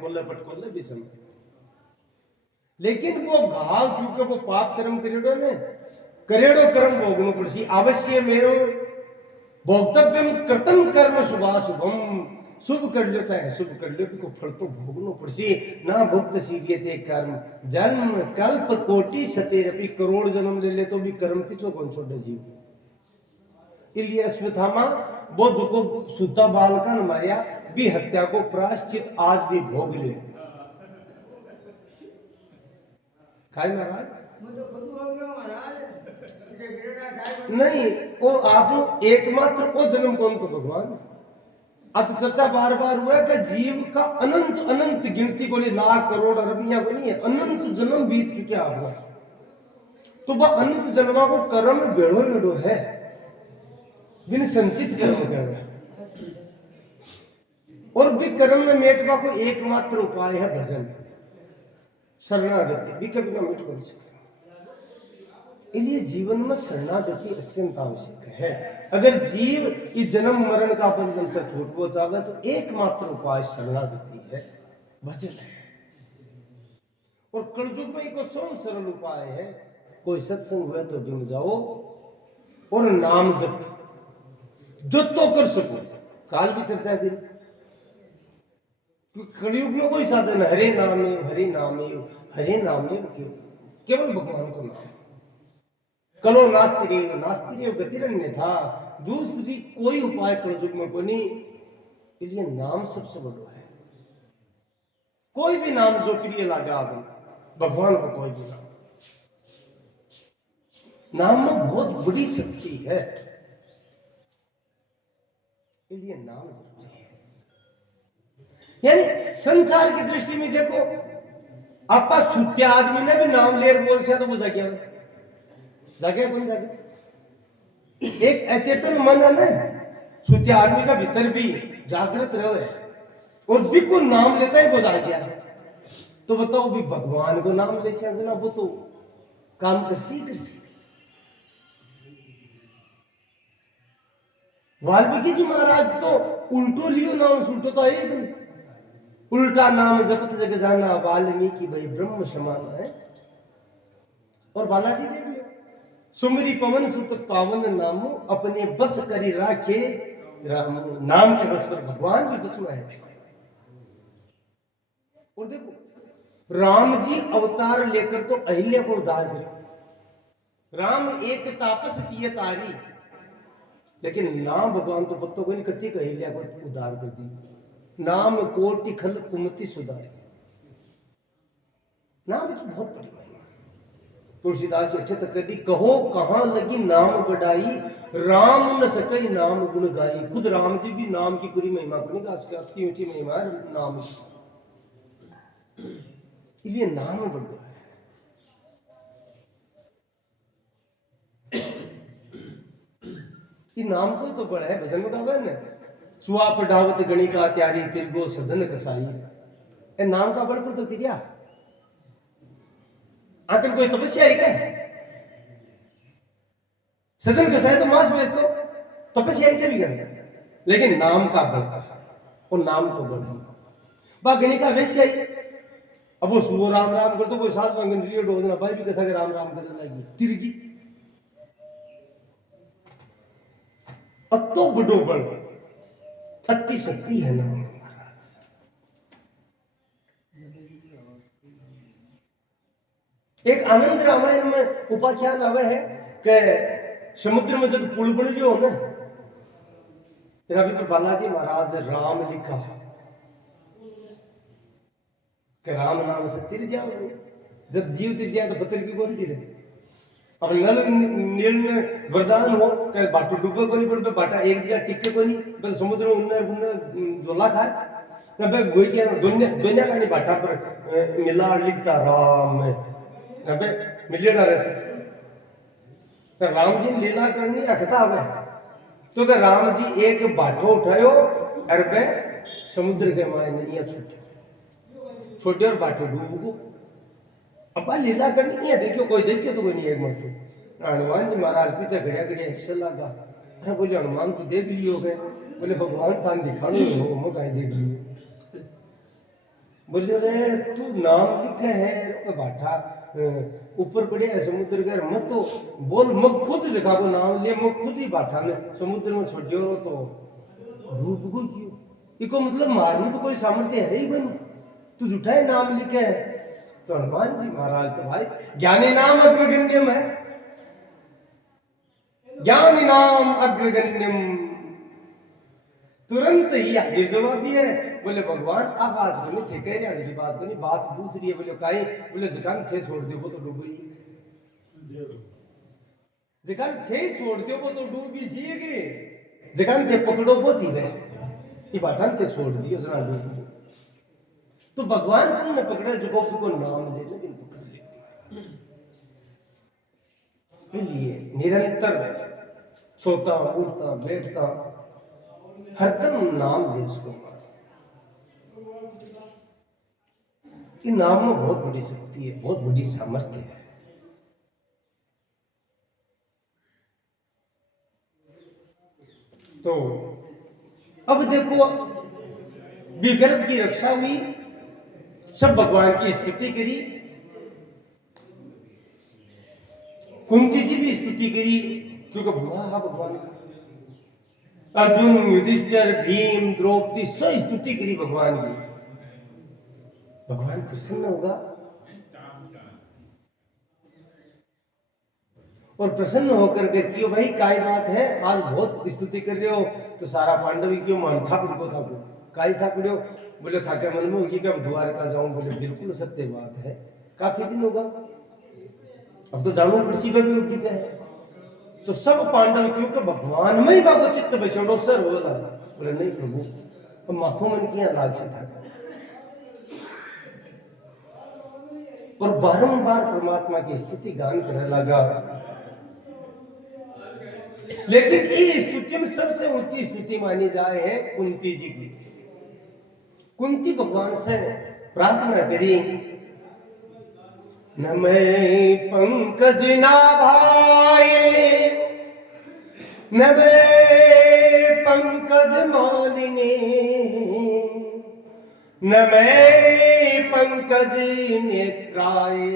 खोले पट खोले भी समय। लेकिन वो घाव क्योंकि वो पाप कर्म करेड़ो ने करेड़ो कर्म भोगनो पड़सी अवश्य में भोक्तव्यम कृतम कर्म शुभाशुभम शुभ कर लो चाहे शुभ कर लो को फल तो भोगनो पड़सी ना भुक्त सीरियते कर्म जन्म कल्प कोटि सतेरपि करोड़ जन्म ले ले तो भी कर्म पिछो कौन छोड़े जीव। इसलिए अश्वत्थामा वो जो को सूता बालका न मारिया भी हत्या को प्रायश्चित आज भी भोग ले खाए महाराज नहीं वो आप एकमात्र वो जन्म कौन तो भगवान अब तो चर्चा बार बार हुआ कि जीव का अनंत अनंत गिनती को नहीं लाख करोड़ अरबियां को नहीं है अनंत जन्म बीत चुके आपका तो वह अनंत जन्मा को कर्म बेड़ो बेड़ो है बिन संचित कर्म कर रहा और भी कर्म में मेटवा को एकमात्र उपाय है भजन शरणागति भी कभी ना मिट कर सके। इसलिए जीवन में शरणागति अत्यंत आवश्यक है। अगर जीव इस जन्म मरण का बंधन से छूटना चाहे तो एकमात्र उपाय शरणागति है भजन है। और कलयुग में एक स्वयं सरल उपाय है कोई सत्संग हुआ तो जुड़ जाओ और नाम जप जो तो कर सको। काल भी चर्चा की कलयुग में कोई साधन हरे नाम है हरे नाम है हरे नाम है केवल भगवान को नाम कलो नास्तिरेव गतिरन्य था दूसरी कोई उपाय कलयुग में को नहीं। इसलिए नाम सबसे बड़ा है। कोई भी नाम जो प्रिय लगा आपने भगवान को कोई भी नाम में बहुत बड़ी शक्ति है। इसलिए नाम जरूरी है। यानी संसार की दृष्टि में देखो आपका सुत्या आदमी ने भी नाम लेर बोल से तो वो जगह कौन जगह एक अचेतन मन है ना सुत्या आदमी का भीतर भी जागृत रहे और भी को नाम लेता ही वो जा गया तो बताओ भी भगवान को नाम ले से ना वो तो काम करसी वाल्मीकि जी महाराज तो उल्टो लियो नाम सुल्टो तो एक नहीं उल्टा नाम जपत जग जाना वाल्मीकि भाई ब्रह्म समान है। और बालाजी देख लो सुमरी पवन सुत पावन नामो अपने बस करी राखे नाम के बस पर भगवान भी बस में है। और देखो राम जी अवतार लेकर तो अहिल्या को उद्धार करे राम एक तापस किए तारी लेकिन नाम भगवान तो पत्तों को नहीं कथी का अहिल्या को उद्धार कर दी। नाम कोटि खल कुमति सुधार नाम की बहुत बड़ी महिमा। तुलसीदास जी तक कदी कहो कहां लगी नाम बढ़ाई राम न सके नाम गुण गाई। खुद राम जी भी नाम की पूरी महिमा को नहीं गा सके अति ऊंची महिमा है नाम की। इसलिए नाम बढ़ो है। नाम को तो बड़ा है भजन में कहा है सुआ पढ़ावत गणिका त्यारी तिरगो सदन कसाई ए नाम का बड़ तो तिरिया आखिर कोई तपस्या है क्या सदन कसाई तो मांस बेच तो तपस्या है क्या भी करना लेकिन नाम का बल और नाम को बल बा गणिका वैसे ही अब वो सुबह राम राम कर तो कोई साथ में रिलेट हो जाना भाई भी कैसा राम राम करने लगी तिरगी अतो बड़ो बल अति शक्ति है नाम महाराज। एक आनंद रामायण में उपाख्यान आवे है कि समुद्र में जब पुल बन रही हो ना तेरा भी पर बालाजी महाराज राम लिखा कि राम नाम से तिर जाओगे जब जीव तिर जाए तो पत्थर की कौन तिरे अब नल नील में वरदान हो कि बाटो डूबे को नहीं पड़े बाटा एक जगह टिके को नहीं बस समुद्र में उन्ने उन्ने जोला खाए ना बे वही के दुनिया का नहीं बाटा पर मिला लिखता राम में ना बे मिलेगा रहते तो राम जी लीला करनी अखता है तो कि राम जी एक बाटो उठायो और बे समुद्र के माए नहीं छूटे और बाटो डूब गो अब लीला करनी है देखियो कोई देखियो तो कोई नहीं एक मत हनुमान जी महाराज पीछे घड़िया घड़िया हिस्सा लगा अरे बोले हनुमान तो देख लियो गए बोले भगवान तान दिखानो हो मैं कहीं देख लियो बोले रे तू नाम लिखे है रे बाठा ऊपर पड़े है समुद्र के मत तो बोल मग खुद जगह को नाम ले मग खुद ही बाठा ने समुद्र में छोड़ दियो तो डूब गो क्यों इको मतलब मारने तो कोई सामर्थ्य है ही बनी तू झूठा है नाम लिखे है तो हनुमान जी महाराज तो भाई ज्ञानी नाम अग्रगण्यम है ज्ञानी नाम अग्रगण्यम तुरंत ही हाजिर जवाब भी है बोले भगवान आप बात को नहीं थे कह रहे की बात को नहीं बात दूसरी है बोले काई बोले जकान थे छोड़ दो वो तो डूब गई जकान थे छोड़ दो वो तो डूबी सीएगी जकान थे पकड़ो वो थी रहे ये बात थे छोड़ दियो जना डूब तो भगवान को न पकड़ा जो को नाम ले लेकिन पकड़ ले इसलिए निरंतर सोता उठता बैठता हरदम नाम ले उसको कि नाम में बहुत बड़ी शक्ति है बहुत बड़ी सामर्थ्य है तो अब देखो विगर्भ की रक्षा हुई सब भगवान की स्तुति करी कुंती जी भी स्तुति करी क्योंकि बुआ भगवान का अर्जुन युधिष्ठिर भीम द्रौपदी सब स्तुति करी भगवान की भगवान प्रसन्न होगा और प्रसन्न होकर के क्यों भाई काय बात है आज बहुत स्तुति कर रहे हो तो सारा पांडव क्यों मानठा पड़को था काय था पड़ो बोले था क्या मन में होगी कब द्वारका जाऊं बोले बिल्कुल सत्य बात है काफी दिन होगा अब तो जानू पड़सी पे भी उठी है तो सब पांडव क्योंकि भगवान में ही बाको चित्त बचड़ो सर हो लगा बोले नहीं प्रभु तो माखो मन किया लाग से था और बारंबार परमात्मा की स्तुति गान करने लगा लेकिन ये स्तुति में सबसे ऊंची स्तुति मानी जाए है कुंती जी की कुंती भगवान से प्रार्थना करी न मैं पंकज नाभाए न मैं पंकज मालिनी न मैं पंकज नेत्राए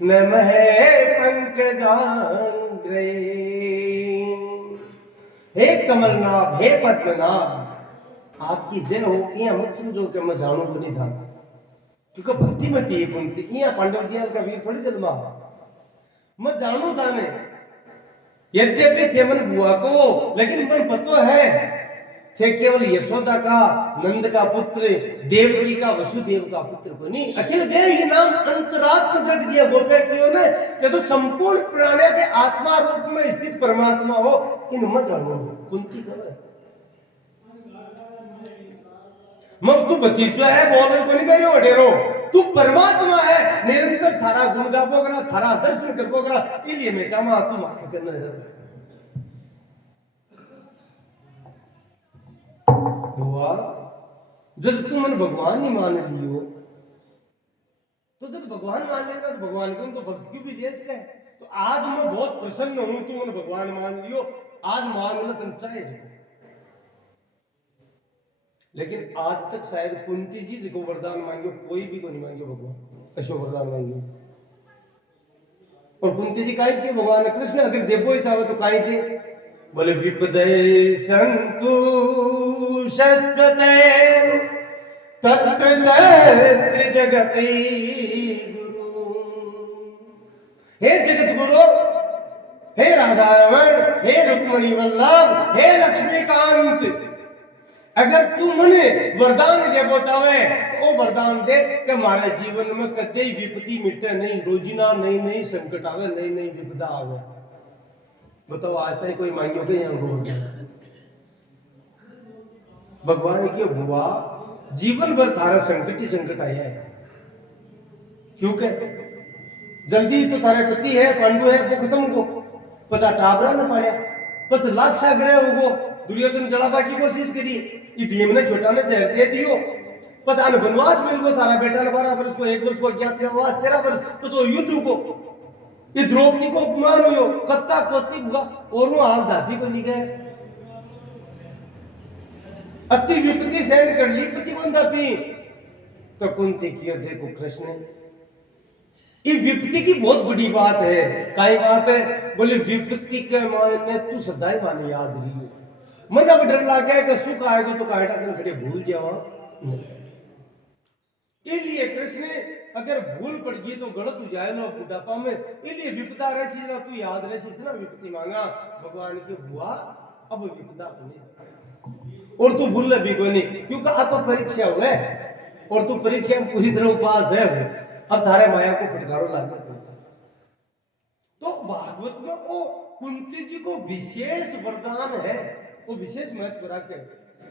न मैं पंकजांग्रे हे कमलनाभ हे पद्मनाभ आपकी जय हो यहाँ मत समझो कि मैं जानू को नहीं था क्योंकि भक्ति मती है कुंती यहाँ पांडव जी का वीर थोड़ी जन्मा मैं जानू था मैं यद्यपि थे मन बुआ को लेकिन मन पतो है थे केवल यशोदा का नंद का पुत्र देवकी का वसुदेव का पुत्र को नहीं अखिल देव ही नाम अंतरात्म जग दिया गोपे की ने ये तो संपूर्ण प्राणियों के आत्मा रूप में स्थित परमात्मा हो इन मत जानो कुंती कब मग तू भतीजो है बोल को नहीं कह रहे डेरो तू परमात्मा है निरंतर थारा गुण गापो करा थारा दर्शन करपो करा इसलिए मैं चाहूंगा तू माखे करना है हुआ जब तू मन भगवान नहीं मान लियो तो जब भगवान मान लेगा तो भगवान को तो भक्त क्यों भी जैस का तो आज मैं बहुत प्रसन्न हूं तू मन भगवान मान लियो आज मान लो तुम चाहे लेकिन आज तक शायद कुंती जी को वरदान मांगो कोई भी को नहीं मांगो भगवान अशोक वरदान मांगो और कुंती जी काई के भगवान कृष्ण अगर देवो ही चाहे तो काई के बोले विपदे संतु शस्त्रते तत्र तत्र जगते गुरु हे जगत गुरु हे राधारमण हे रुक्मणी वल्लभ हे लक्ष्मीकांत अगर तू मने वरदान दे पहुंचावे तो वो वरदान दे कि हमारे जीवन में कदे विपत्ति मिटे नहीं रोजिना नई नई संकट आवे नई नई विपदा आवे बताओ आज तक कोई मांगियो के यहाँ भगवान की बुआ जीवन भर थारा संकट ही संकट आया है क्योंकि जल्दी तो थारे पति है पांडु है वो खत्म हो 50 टाबरा न पाया 5 लाख सागरे हो दुर्योधन जड़ाबा की कोशिश करी ये भीम ने छोटा ने जहर दे दियो 50 वनवास मिल गो थारा बेटा ने 12 वर्ष को 1 वर्ष को अज्ञातवास 13 वर्ष तो जो युद्ध को ये द्रौपदी को अपमान हुयो कत्ता कोती हुआ और वो हाल धापी को नहीं गए अति विपत्ति सहन कर ली 55 धापी तो कुंती की देखो कृष्ण, ये विपत्ति की बहुत बड़ी बात है। काई बात है? बोले विपत्ति के माने तू सदाई माने याद रही हो। मन अब डर लग गया कि सुख आएगा तो कायटा दिन खड़े भूल जावा नहीं। इसलिए कृष्ण अगर भूल पड़ गई तो गलत हो जाए ना बुढ़ापा में, इसलिए विपदा रही ना तू याद रही इतना विपत्ति मांगा भगवान की बुआ अब विपदा नहीं और तू भूल भी कोई नहीं, क्योंकि आ तो परीक्षा हुए और तू परीक्षा में पूरी तरह पास है, अब थारे माया को फटकारो लागे। तो भागवत में वो कुंती जी को विशेष वरदान है, वो विशेष महत्व रखे।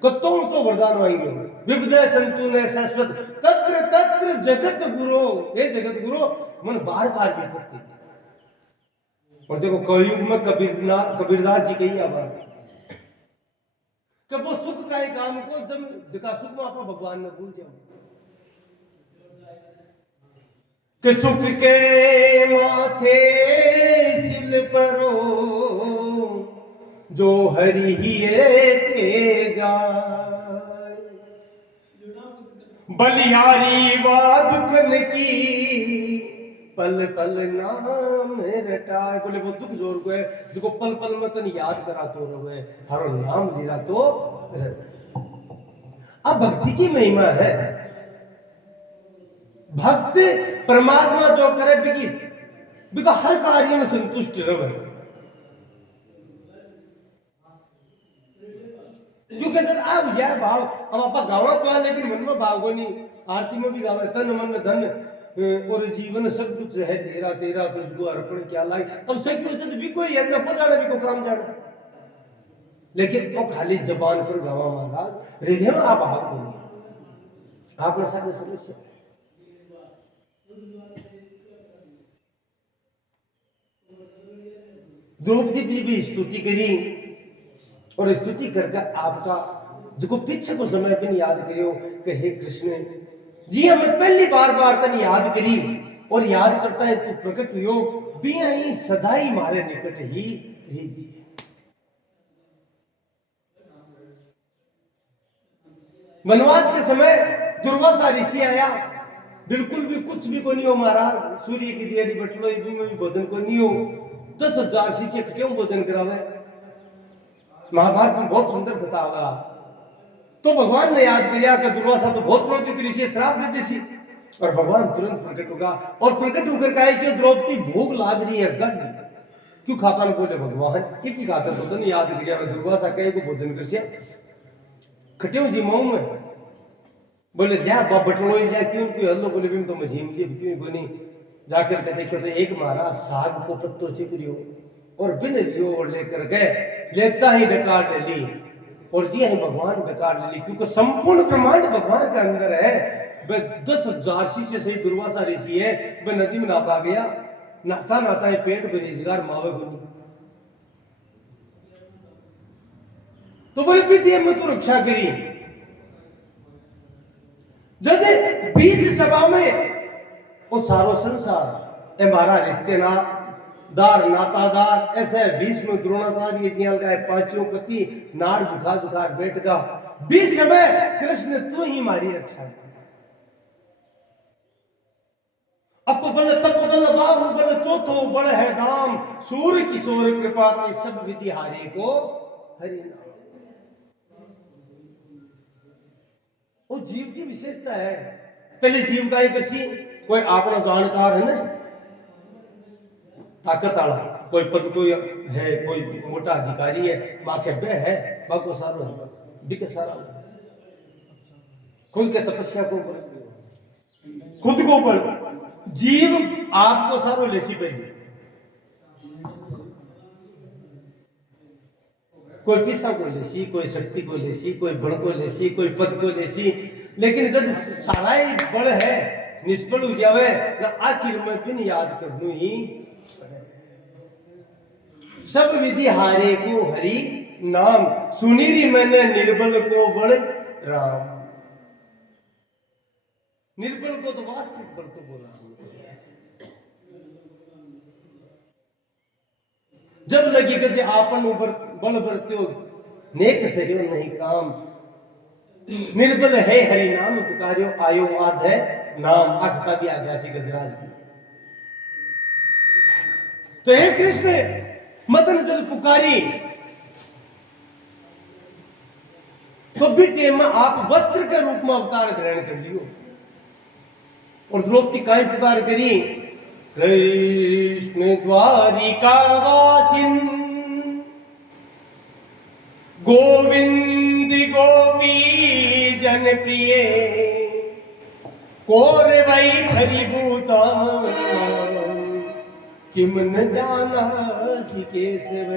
कतों सो वरदान मांगे विविधे संतु ने शाश्वत तत्र तत्र जगत गुरु, हे जगत गुरु मन बार बार विपत्ति थी। और देखो कलयुग में कबीरदास जी कही बात कि वो सुख का ही काम को जब जगह सुख में आप भगवान ने भूल जाओ कि सुख के माथे सिल परो जो हरि ही ते जाय, बलिहारी वा दुखन की पल पल नाम रटाए। बोले वो दुख जोर को है जो पल पल में तन याद करा तो रहे थारो नाम लीरा तो रहे। अब भक्ति की महिमा है, भक्त परमात्मा जो करे बिका हर कार्य में संतुष्ट रहे, क्योंकि जब आ जाए भाव अब आप गावा तो लेकिन मन में भाव को नहीं। आरती में भी गावे तन मन धन और जीवन सब कुछ है तेरा तेरा तुझको अर्पण क्या लाए। अब सही वजह भी कोई यज्ञ पहुंचाना भी को काम जाना, लेकिन वो खाली जबान पर गावा महाराज हृदय में आप भाव को नहीं। आप सारे सदस्य द्रौपदी जी भी स्तुति करी और स्तुति करके आपका जो पीछे को समय भी याद करियो कि हे कृष्ण जी हमें पहली बार बार तन याद करी और याद करता है तू प्रकट हुयो भी आई सदाई मारे निकट ही रीजी। वनवास के समय दुर्वासा ऋषि आया, बिल्कुल भी कुछ भी को नहीं हो महाराज, सूर्य की दिहाड़ी बटलो में भी भोजन को नहीं हो, 10,000 शिष्य इकट्ठे भोजन करावे। महाभारत में बहुत सुंदर कथा होगा। तो भगवान ने याद किया कि दुर्वासा तो बहुत क्रोधित ऋषि श्राप दे दी सी, और भगवान तुरंत प्रकट होगा और प्रकट होकर कहा कि द्रौपदी भूख लाग रही है गड्ढ क्यों खाता न बोले भगवान एक ही खाता तो नहीं याद किया मैं दुर्वासा कहे को भोजन कर सिया खट्यो जी मुंह में बोले जा बटलो जा क्यों क्यों हल्लो बोले भी तो मजीम की क्यों कोनी जाकर के देखे तो एक महाराज साग को पत्तो चिपरियो और बिन लियो और लेकर गए, लेता ही डकार ले ली और जी ही भगवान डकार ले ली, क्योंकि संपूर्ण ब्रह्मांड भगवान के अंदर है। वह 10,000 शिष्य से दुर्वासा ऋषि है, वह नदी में नापा गया, नहाता नहाता है पेट बेरोजगार मावे गुनी। तो बोले पीटी में तो रक्षा करी। जब बीच सभा में वो सारो संसार हमारा रिश्तेदार नातादार ऐसे भीष्म द्रोणाचार्य जी का पांचों पति नाड़ झुका झुका बैठ का बीच समय कृष्ण तू ही मारी रक्षा कर। अप बल तप बल बाहु बल चौथो बल है दाम, सूर्य किशोर कृपा के सब विधि हारे को हरि नाम। वो जीव की विशेषता है, पहले जीव का ही कृषि कोई अपना जानकार है ना ताकत आला, कोई पद कोई है कोई मोटा अधिकारी है माके बे है बाको सारो दिखे सारा खुद के तपस्या को खुद को बल जीव आपको सारो लेसी पहले कोई पिसा को लेसी कोई शक्ति को लेसी कोई बल को लेसी कोई पद को लेसी, लेकिन जब सारा ही बल है निष्फल हो जावे ना आखिर में बिन याद करनू ही सब विधि हारे को हरि नाम, सुनीरी मैंने निर्बल को बल राम। निर्बल को तो वास्तविक बल तो बोला जब लगी कि आपन ऊपर बल बरत्यो नेक सरियो नहीं काम, निर्बल है हरि नाम पुकारियो आयो आध है नाम आखता भी आगासी गजराज की। तो हे कृष्ण मदन जब पुकारी तो भी टेम आप वस्त्र के रूप में अवतार ग्रहण कर लियो। और द्रौपदी काई पुकार करी, कृष्ण द्वारिका वासिन गोविंद गोपी जन प्रिय कौरवै हरिभूता किम न जाना केशव।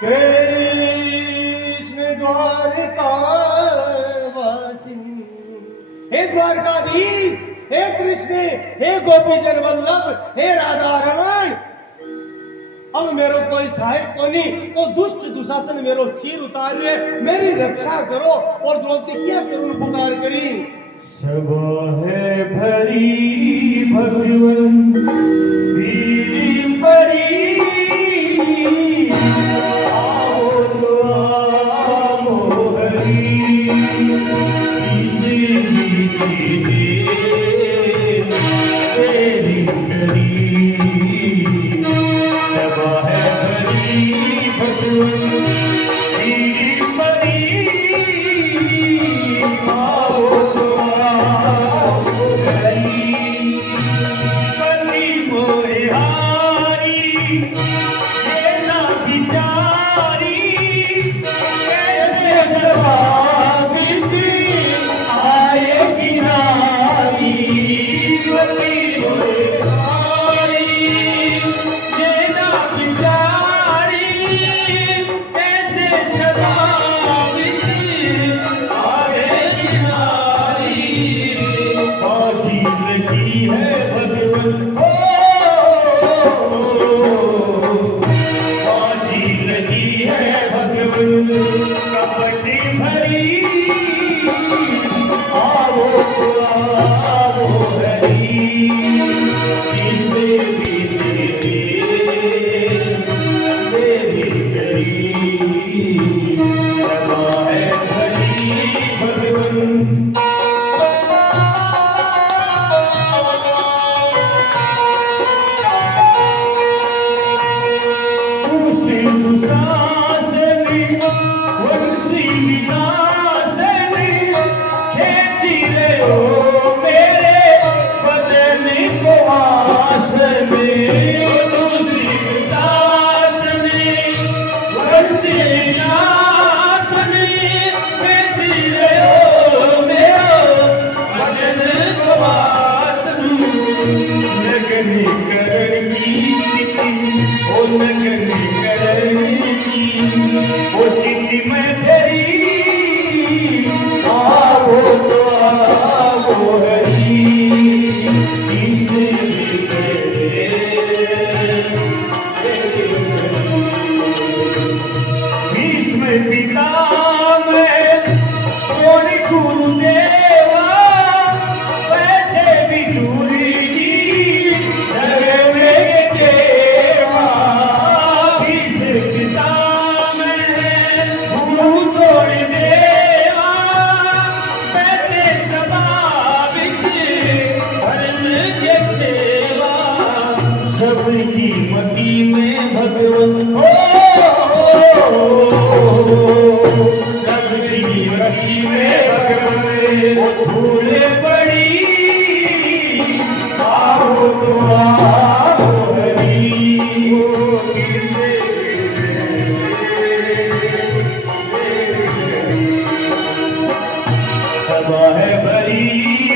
कृष्ण द्वारका वासिन, हे द्वारकाधीश, हे कृष्ण, हे गोपीजन वल्लभ, हे राधा रमण, अब मेरो कोई सहायक को नहीं, वो दुष्ट दुशासन मेरो चीर उतार रहे, मेरी रक्षा करो। और द्रौपदी क्या करूं पुकार करी, सब है भरी भगवन वीर परी आओ तो आओ हरी इसी जीती दे तेरी करी। सब है भरी भगवन वीर परी आओ तो सबकी मती में भगवन सबकी मती में भगवन भूले पड़ी आओ तो आओ हरी सब है बड़ी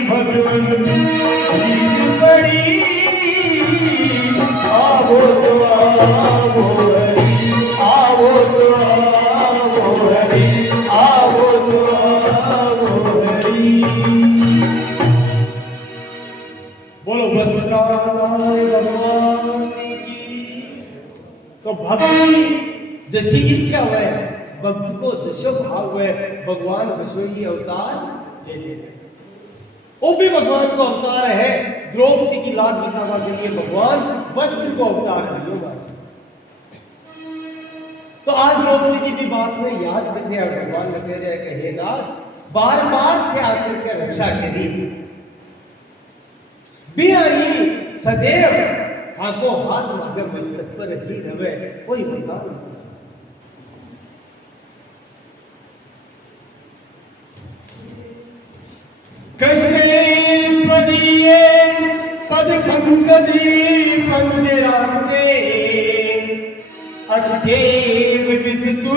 भगवन बड़ी आओ तो आओ हरी आओ तो आओ हरी आओ तो आओ हरी। बोलो भद्रकाली भगवान की। तो भक्ति जैसी इच्छा हुए, भक्त को जैसे भाव हुए, भगवान वैसे अवतार ले लेते। वो भी भगवान को अवतार है। द्रौपदी की लाज बचावा के लिए भगवान वस्त्र को अवतार लियो। तो आज द्रौपदी जी भी बात में याद कर रहे हैं, भगवान ने कह रहे हैं कि हे नाथ बार बार त्याग करके रक्षा करी भी आई सदैव थाको हाथ मागे मस्तक पर ही रवे कोई वरदान नहीं। कृष्ण परिये पद पंकजी पंजराते अध्येव विजितु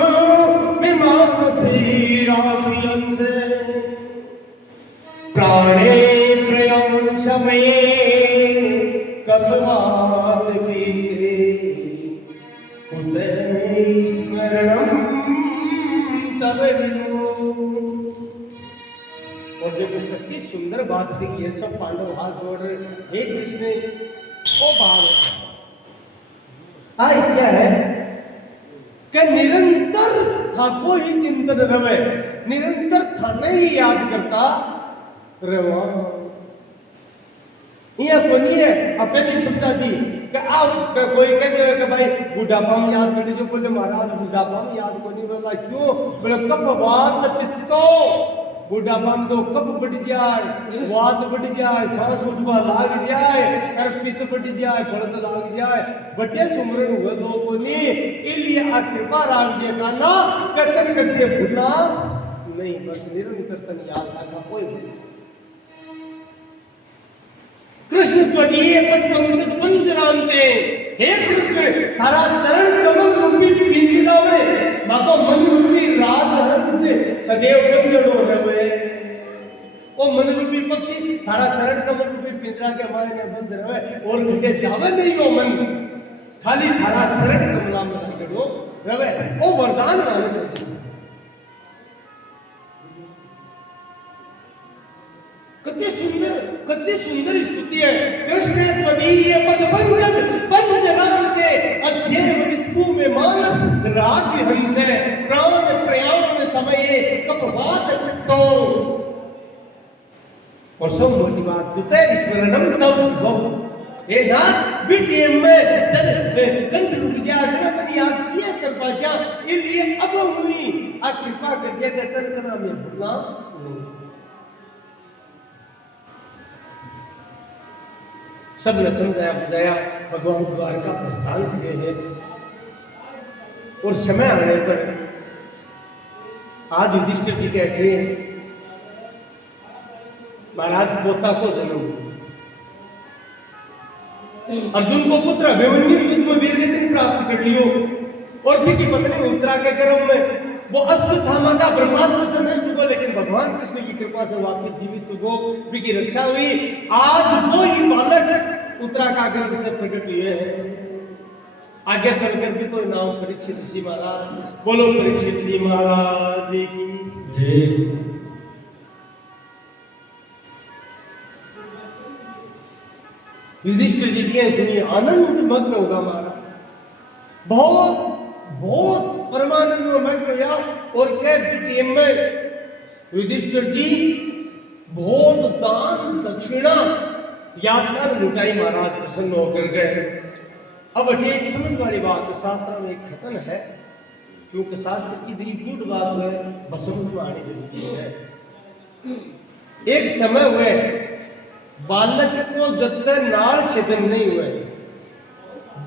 विमान से राशियं से प्राणे प्रयाण समय कपवाद बीते उदय स्मरणम तब विनो। और देखो कितनी सुंदर बात थी, ये सब पांडव हाथ जोड़ रहे, हे कृष्ण ओ भाव आ इच्छा है कि निरंतर थाको ही चिंतन रवे, निरंतर थाने ही याद करता रवा। ये कोनी है अपने समझा दी कि आप कोई कहते हो कि भाई बुढ़ापा में याद करने जो बोले महाराज बुढ़ापा में याद करनी, बोला क्यों, बोले कप वात पित्तो, बुढ़ापा में तो कप बढ़ जाए, वात बढ़ जाए, सांस उठवा लाग जाए, और पित्त बढ़ जाए, भरत लाग जाए, बटे सुमरन हुए दो कोनी, इलिए आ कृपा राग जे का ना कतन कते भूला नहीं, बस निरंतर तन याद रखा कोई नहीं। कृष्ण त्वदीय पद पंकज पंजरांते, हे कृष्ण थारा चरण कमल रूपी पिंजड़ा में माको मन रूपी राजहंस सदैव बंधड़ो रहे। ओ मन रूपी पक्षी थारा चरण कमल रूपी पिंजरा के मारे में बंद रहे और घटे जावे नहीं वो मन, खाली थारा चरण कमला में लगड़ो रहे, ओ वरदान वाले दे। कितनी सुंदर स्तुति है। कृष्ण त्वदीय पद पंकज पंजरांते अध्येव विष्णु में मानस राजहंस प्राण प्रयाण समये कपवात पित्तो। और सब मोटी बात कुते स्मरणम तव बहु, हे नाथ बिटिए में जब कंठ रुक जाए जरा तन याद किया कर पाशा, इसलिए अब हुई आ कृपा कर जे तन कना में भूलना नहीं। सब ने समझाया बुझाया, भगवान द्वारका प्रस्थान किए हैं और समय आने पर आज युधिष्ठिर जी कहते हैं महाराज पोता को जन्म, अर्जुन को पुत्र अभिमन्यु युद्ध में वीरगति प्राप्त कर लियो, और भी की पत्नी उत्तरा के गर्भ में वो अश्वत्थामा का ब्रह्मास्त्र से नष्ट हुआ, लेकिन भगवान कृष्ण की कृपा से वापस जीवित हो, भी की रक्षा हुई। आज वो ही बालक उत्तरा का गर्भ से प्रकट हुए हैं। आगे चलकर भी कोई नाम परीक्षित जी महाराज, बोलो परीक्षित जी महाराज की जय। युधिष्ठिर जी की सुनिए, आनंद मग्न होगा महाराज, बहुत बहुत परमानंद में मग्न हुआ और कह बिटिया में युधिष्ठिर जी बहुत दान दक्षिणा याचना लुटाई, महाराज प्रसन्न होकर गए। अब एक समझ वाली बात है, शास्त्र में एक कथन है, क्योंकि शास्त्र की जगह गूढ़ बात है बस समझ में आनी जरूरी है। एक समय हुए बालक को जब तक नाल छेदन नहीं हुए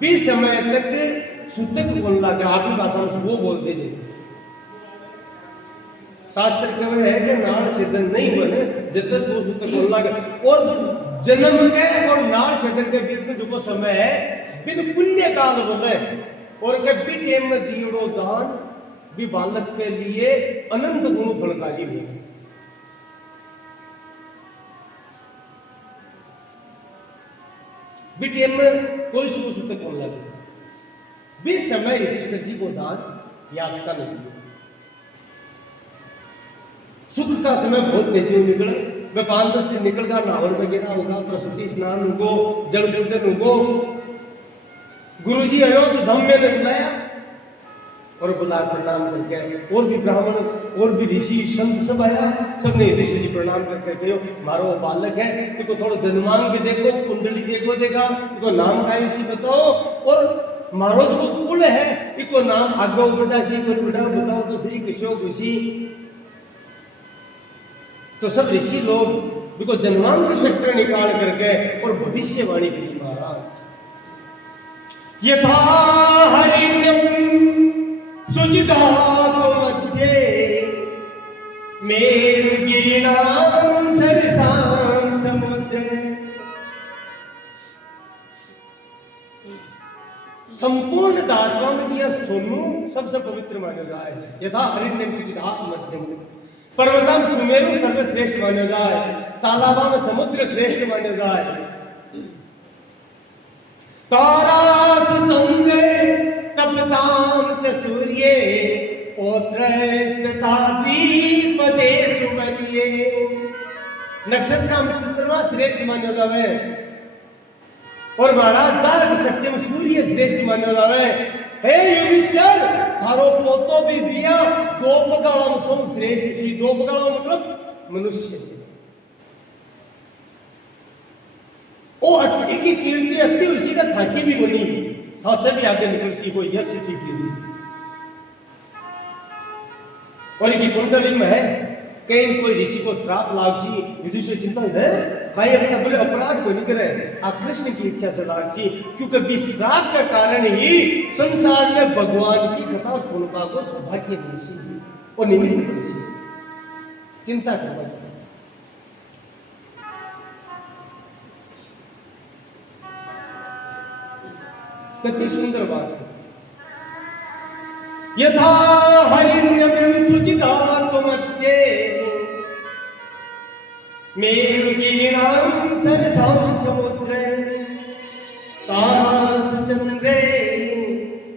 भी समय तक सूतक बोलना क्या आपकी भाषा में वो बोल दीजिए। शास्त्र कह है कि नाल छेदन नहीं बने जब तक वो सूतक बोलना क्या, और जन्म के और नाल छेदन के बीच में जो समय है बिन पुण्य काल बोले, और के बिटे में दियोड़ो दान भी बालक के लिए अनंत गुण फलकारी हुए। बिटे में कोई शुभ सूतक बोल लगे भी समय युधिष्ठिर जी को दान याचका नहीं दिया। सुख का समय बहुत तेजी में निकले, मैं 5-10 दिन निकल कर नावर में गिरा होगा, प्रसूति स्नान होगो, जल पूजन होगो। गुरुजी आयो तो धम्य ने बुलाया और बुला प्रणाम करके, और भी ब्राह्मण और भी ऋषि संत सब आया, सबने युधिष्ठिर जी प्रणाम करके कहो मारो बालक है, तुमको थोड़ा जन्मांग भी देखो, कुंडली देखो, देखा तुमको नाम का इसी बताओ, और मारो जो कुल है इको नाम आगो बड़ा सी को बताओ तो श्री कृष्ण घुसी तो सब ऋषि लोग बिको जन्मांतर चक्र निकाल करके और भविष्यवाणी करी महाराज। यथा हरिण्यम शुचिधातु मध्ये मेरुगिरिणां सरसां समुद्रे। संपूर्ण धातुओं में जिया सोनू सबसे पवित्र माना जाए। यथा हरिण्यम शुचिधातु मध्यम पर्वतम सुमेरु सर्वश्रेष्ठ माना जाए। तालाबा में समुद्र श्रेष्ठ माना जाए। तारासु चंद्रे तपतां च सूर्ये पौत्रस्तथा द्विपदेषु वर्ये। नक्षत्र में चंद्रमा श्रेष्ठ माना जावे और महाराज दाग सत्यम सूर्य श्रेष्ठ माना जावे। हे युधिष्ठिर थारो पोतो भी बिया दो पगाड़ा में सो श्रेष्ठ सी। दो पगाड़ा मतलब मनुष्य ओ अट्टी की कीर्ति अति उसी का थाकी भी बनी था से भी आगे निकल सी को यश की कीर्ति। और इनकी कुंडली में है कहीं कोई ऋषि को श्राप लागसी युधिष्ठिर चिंता है कहीं अपना बोले अपराध को नहीं करे आ कृष्ण की इच्छा से लागसी क्योंकि भी श्राप का कारण ही संसार में भगवान की कथा सुनने को सौभाग्य मिलसी और निमित्त मिलसी। चिंता करना कितनी सुंदर बात है। यथा हरिण्यम शुचिधातु मध्ये मेरुगिरिणां सरसां समुद्रे। तारासु चंद्रे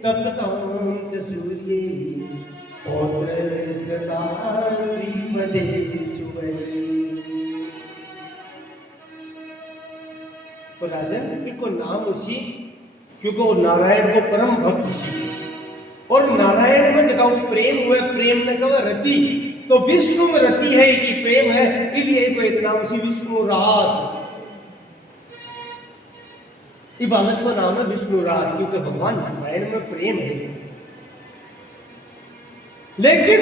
तपतां च सूर्ये पौत्रस्तथा द्विपदेषु वर्ये। और राजन इको नाम उसी क्योंकि वो नारायण को परम भक्त सी और नारायण में जगह वो प्रेम हुए प्रेम न कहो रति तो विष्णु में रति है कि प्रेम है इसलिए को एक नाम उसी विष्णु रात। इबादत का नाम है विष्णु रात क्योंकि भगवान नारायण में प्रेम है। लेकिन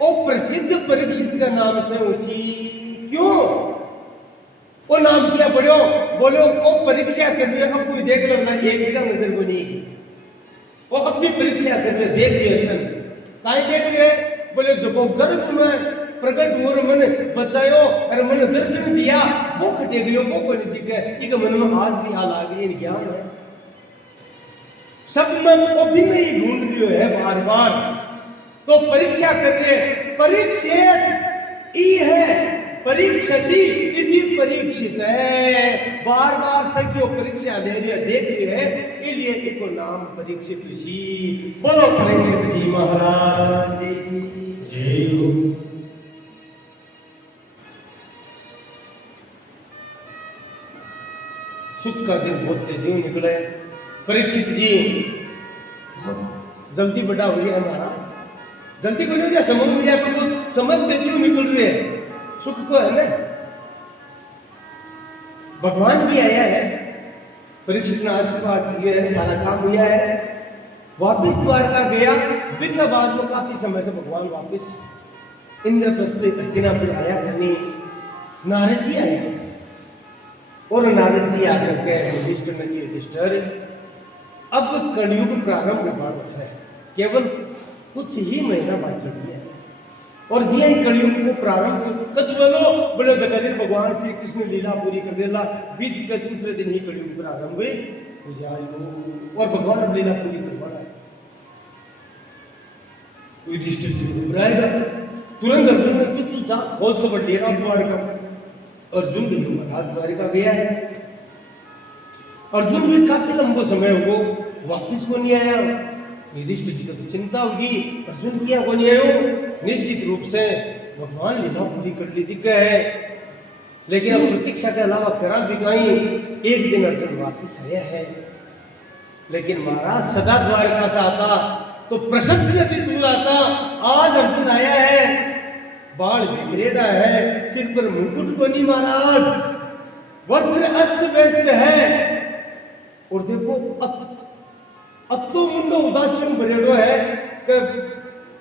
वो प्रसिद्ध परीक्षित का नाम से उसी क्यों वो नाम किया पढ़ो बोलो वो परीक्षा कर रहे अब कोई देख लो ना एक जगह नजर को नहीं वो अपनी परीक्षा कर रहे देख रहे सन काहे देख रहे बोले जो गर्भ में प्रकट हो मन बचायो अरे मन दर्शन दिया वो खटे गयो वो को नहीं दिखे इक मन में आज भी हाल आ गई ज्ञान है सब में वो भी नहीं ढूंढ रही है बार बार तो परीक्षा कर रहे परीक्षित ई है परीक्षति इति परीक्षित है बार बार सखियों परीक्षा ले रहे देख रहे है इसलिए इको नाम परीक्षित ऋषि। बोलो परीक्षित जी महाराज जी जय हो। सुख का दिन बहुत तेजी में निकले परीक्षित जी बहुत जल्दी बड़ा हो गया हमारा जल्दी को नहीं हो गया समय हो गया बहुत समय तेजी में निकल रहे हैं सुख को है ना भगवान भी आया है परीक्षित ने आशीर्वाद दिए है सारा काम हुआ है वापिस द्वारका गया बिका बाद में काफी समय से भगवान वापिस इंद्रप्रस्थ हस्तिनापुर आया यानी नारद जी आया और नारद जी आकर के युधिष्ठिर ने की युधिष्ठिर अब कलयुग प्रारंभ होने है केवल कुछ ही महीना बाकी है और जी कलयुग को प्रारंभ कद बोलो जगह दिन भगवान श्री कृष्ण लीला पूरी कर देला विध के दूसरे दिन ही कलयुग प्रारंभ हुए और भगवान अब लीला पूरी करवाना युधिष्ठिर से घबराएगा तुरंत अर्जुन ने कि तू जा खोज खबर ले रहा द्वारका अर्जुन भी महाराज द्वारका गया है अर्जुन भी काफी लंबो समय हो वापिस को नहीं आया युधिष्ठिर जी को तो चिंता होगी अर्जुन किया को नहीं आयो निश्चित रूप से भगवान लीला पूरी कर ली दिक्कत है लेकिन अब प्रतीक्षा के अलावा करा भी कहीं एक दिन अर्जुन वापिस आया है लेकिन महाराज सदा द्वारका से आता तो प्रसन्न चित्त आता आज अर्जुन आया है बाल बिखरेड़ा है सिर पर मुकुट को नहीं महाराज वस्त्र अस्त व्यस्त है और देखो अतो मुंडो उदासी में भरेड़ो है कि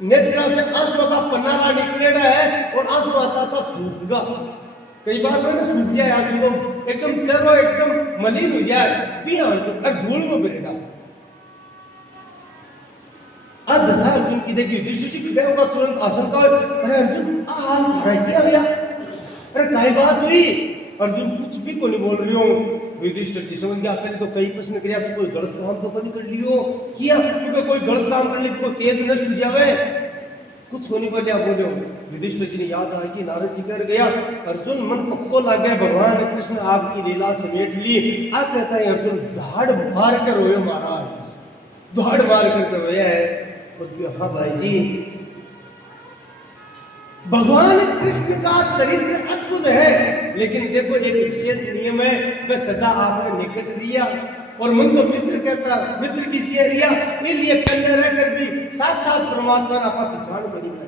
नेत्रा से आंसू का पन्नारा निकलेड़ा है और आंसू आता था सूखगा। कई बार मैंने सूख जाए आंसू तो एकदम चरो एकदम मलिन हो जाए भी अर्जुन धूल में भरेगा। अब दशा अर्जुन की देखी युधिष्ठिर जी खड़े होगा तुरंत आशंका, अरे अर्जुन हाल धारा किया भैया, अरे काय बात हुई? अर्जुन कुछ भी को नहीं बोल रही हूँ। युधिष्ठिर जी समझ गया, पहले तो कई प्रश्न किया तो कोई गलत काम तो नहीं कर लियो किया, क्योंकि कोई गलत काम कर ले को तेज नष्ट हो जावे, कुछ होने पर क्या बोलो। युधिष्ठिर जी ने याद आया कि नारद जी कर गया, अर्जुन मन पक्को लग गया, भगवान कृष्ण आपकी लीला समेट ली। आ कहता है अर्जुन धाड़ मार कर रोयो महाराज, धाड़ मार कर रोया है। और हाँ भाई जी, भगवान कृष्ण का चरित्र अद्भुत है, लेकिन देखो एक विशेष नियम है, वह सदा आपने निकट लिया और मन तो मित्र कहता, मित्र की जिया रिया, इसलिए कन्या रहकर भी साक्षात परमात्मा ने आपका पहचान बनी है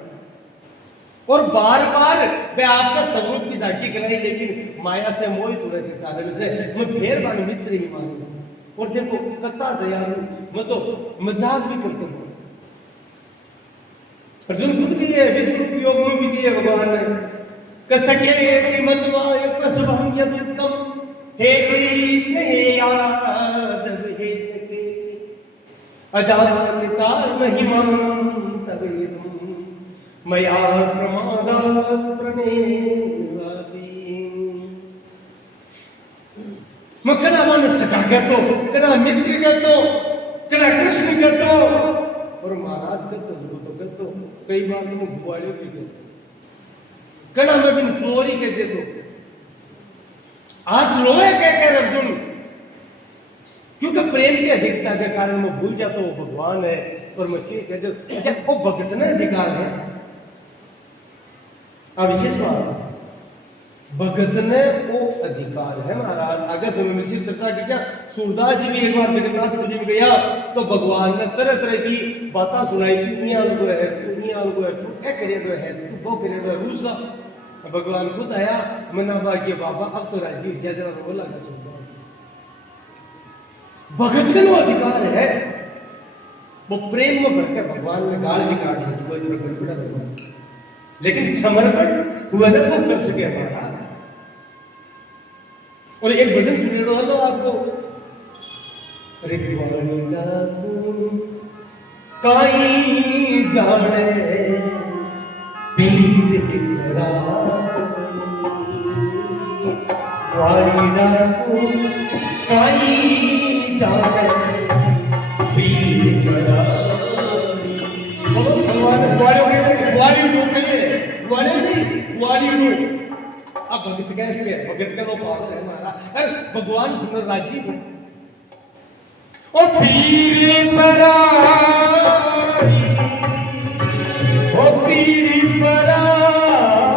और बार बार वह आपका स्वरूप की झांकी कराई, लेकिन माया से मोहित होने के कारण से मैं फिर मान मित्र ही मानू। और देखो कथा दयालु, मैं तो मजाक भी करता हूँ। अर्जुन खुद की है, विश्व रूप योग में भी की है भगवान ने, कसके मधुवाय प्रसवम यदुत्तम, हे कृष्ण हे यादव हे सके, अजानता महिमानं तवेदं, मया प्रमादात् प्रणेवापि। मैं कड़ा मान सका कहतो, कड़ा मित्र कहतो, कड़ा कृष्ण कहतो और महाराज कहतो, तो कहतो कई बार तो बुआड़े भी कहते, कड़ा में भी चोरी कहते। तो आज रोए कह कर अर्जुन, क्योंकि प्रेम की अधिकता के कारण मैं भूल जाता हूँ भगवान है और मैं क्यों कहते अच्छा वो भगत ने अधिकार है। अब विशेष बात है, भगत ने वो अधिकार है महाराज। अगर समय में चर्चा किया, सूरदास जी भी एक बार जगन्नाथपुरी में गया तो भगवान ने तरह तरह की बातें सुनाई, तू यहाँ है, तू यहाँ है, तू ए करेगा है, तू वो करेगा, रूस का। भगवान खुद आया, मना बाकी बाबा अब तो राजी जरा रो लगा। सूरदास भगत का वो अधिकार है, वो प्रेम में भरकर भगवान ने गाल भी काट दी, वो गड़बड़ा भगवान, लेकिन समर्पण हुआ ना वो कर सके हमारा। और एक भजन सुन लो हलो आपको, अरे ग्वालिना तू काई जाने पीर हितरा, ग्वालिना तू काई जाने पीर हितरा। भगवान ग्वाली नहीं, अब भगत कैसे है, भगत का वो पावर है हमारा। अरे भगवान सुंदर राजी हो ओ पीर पराई, ओ पीर पराई,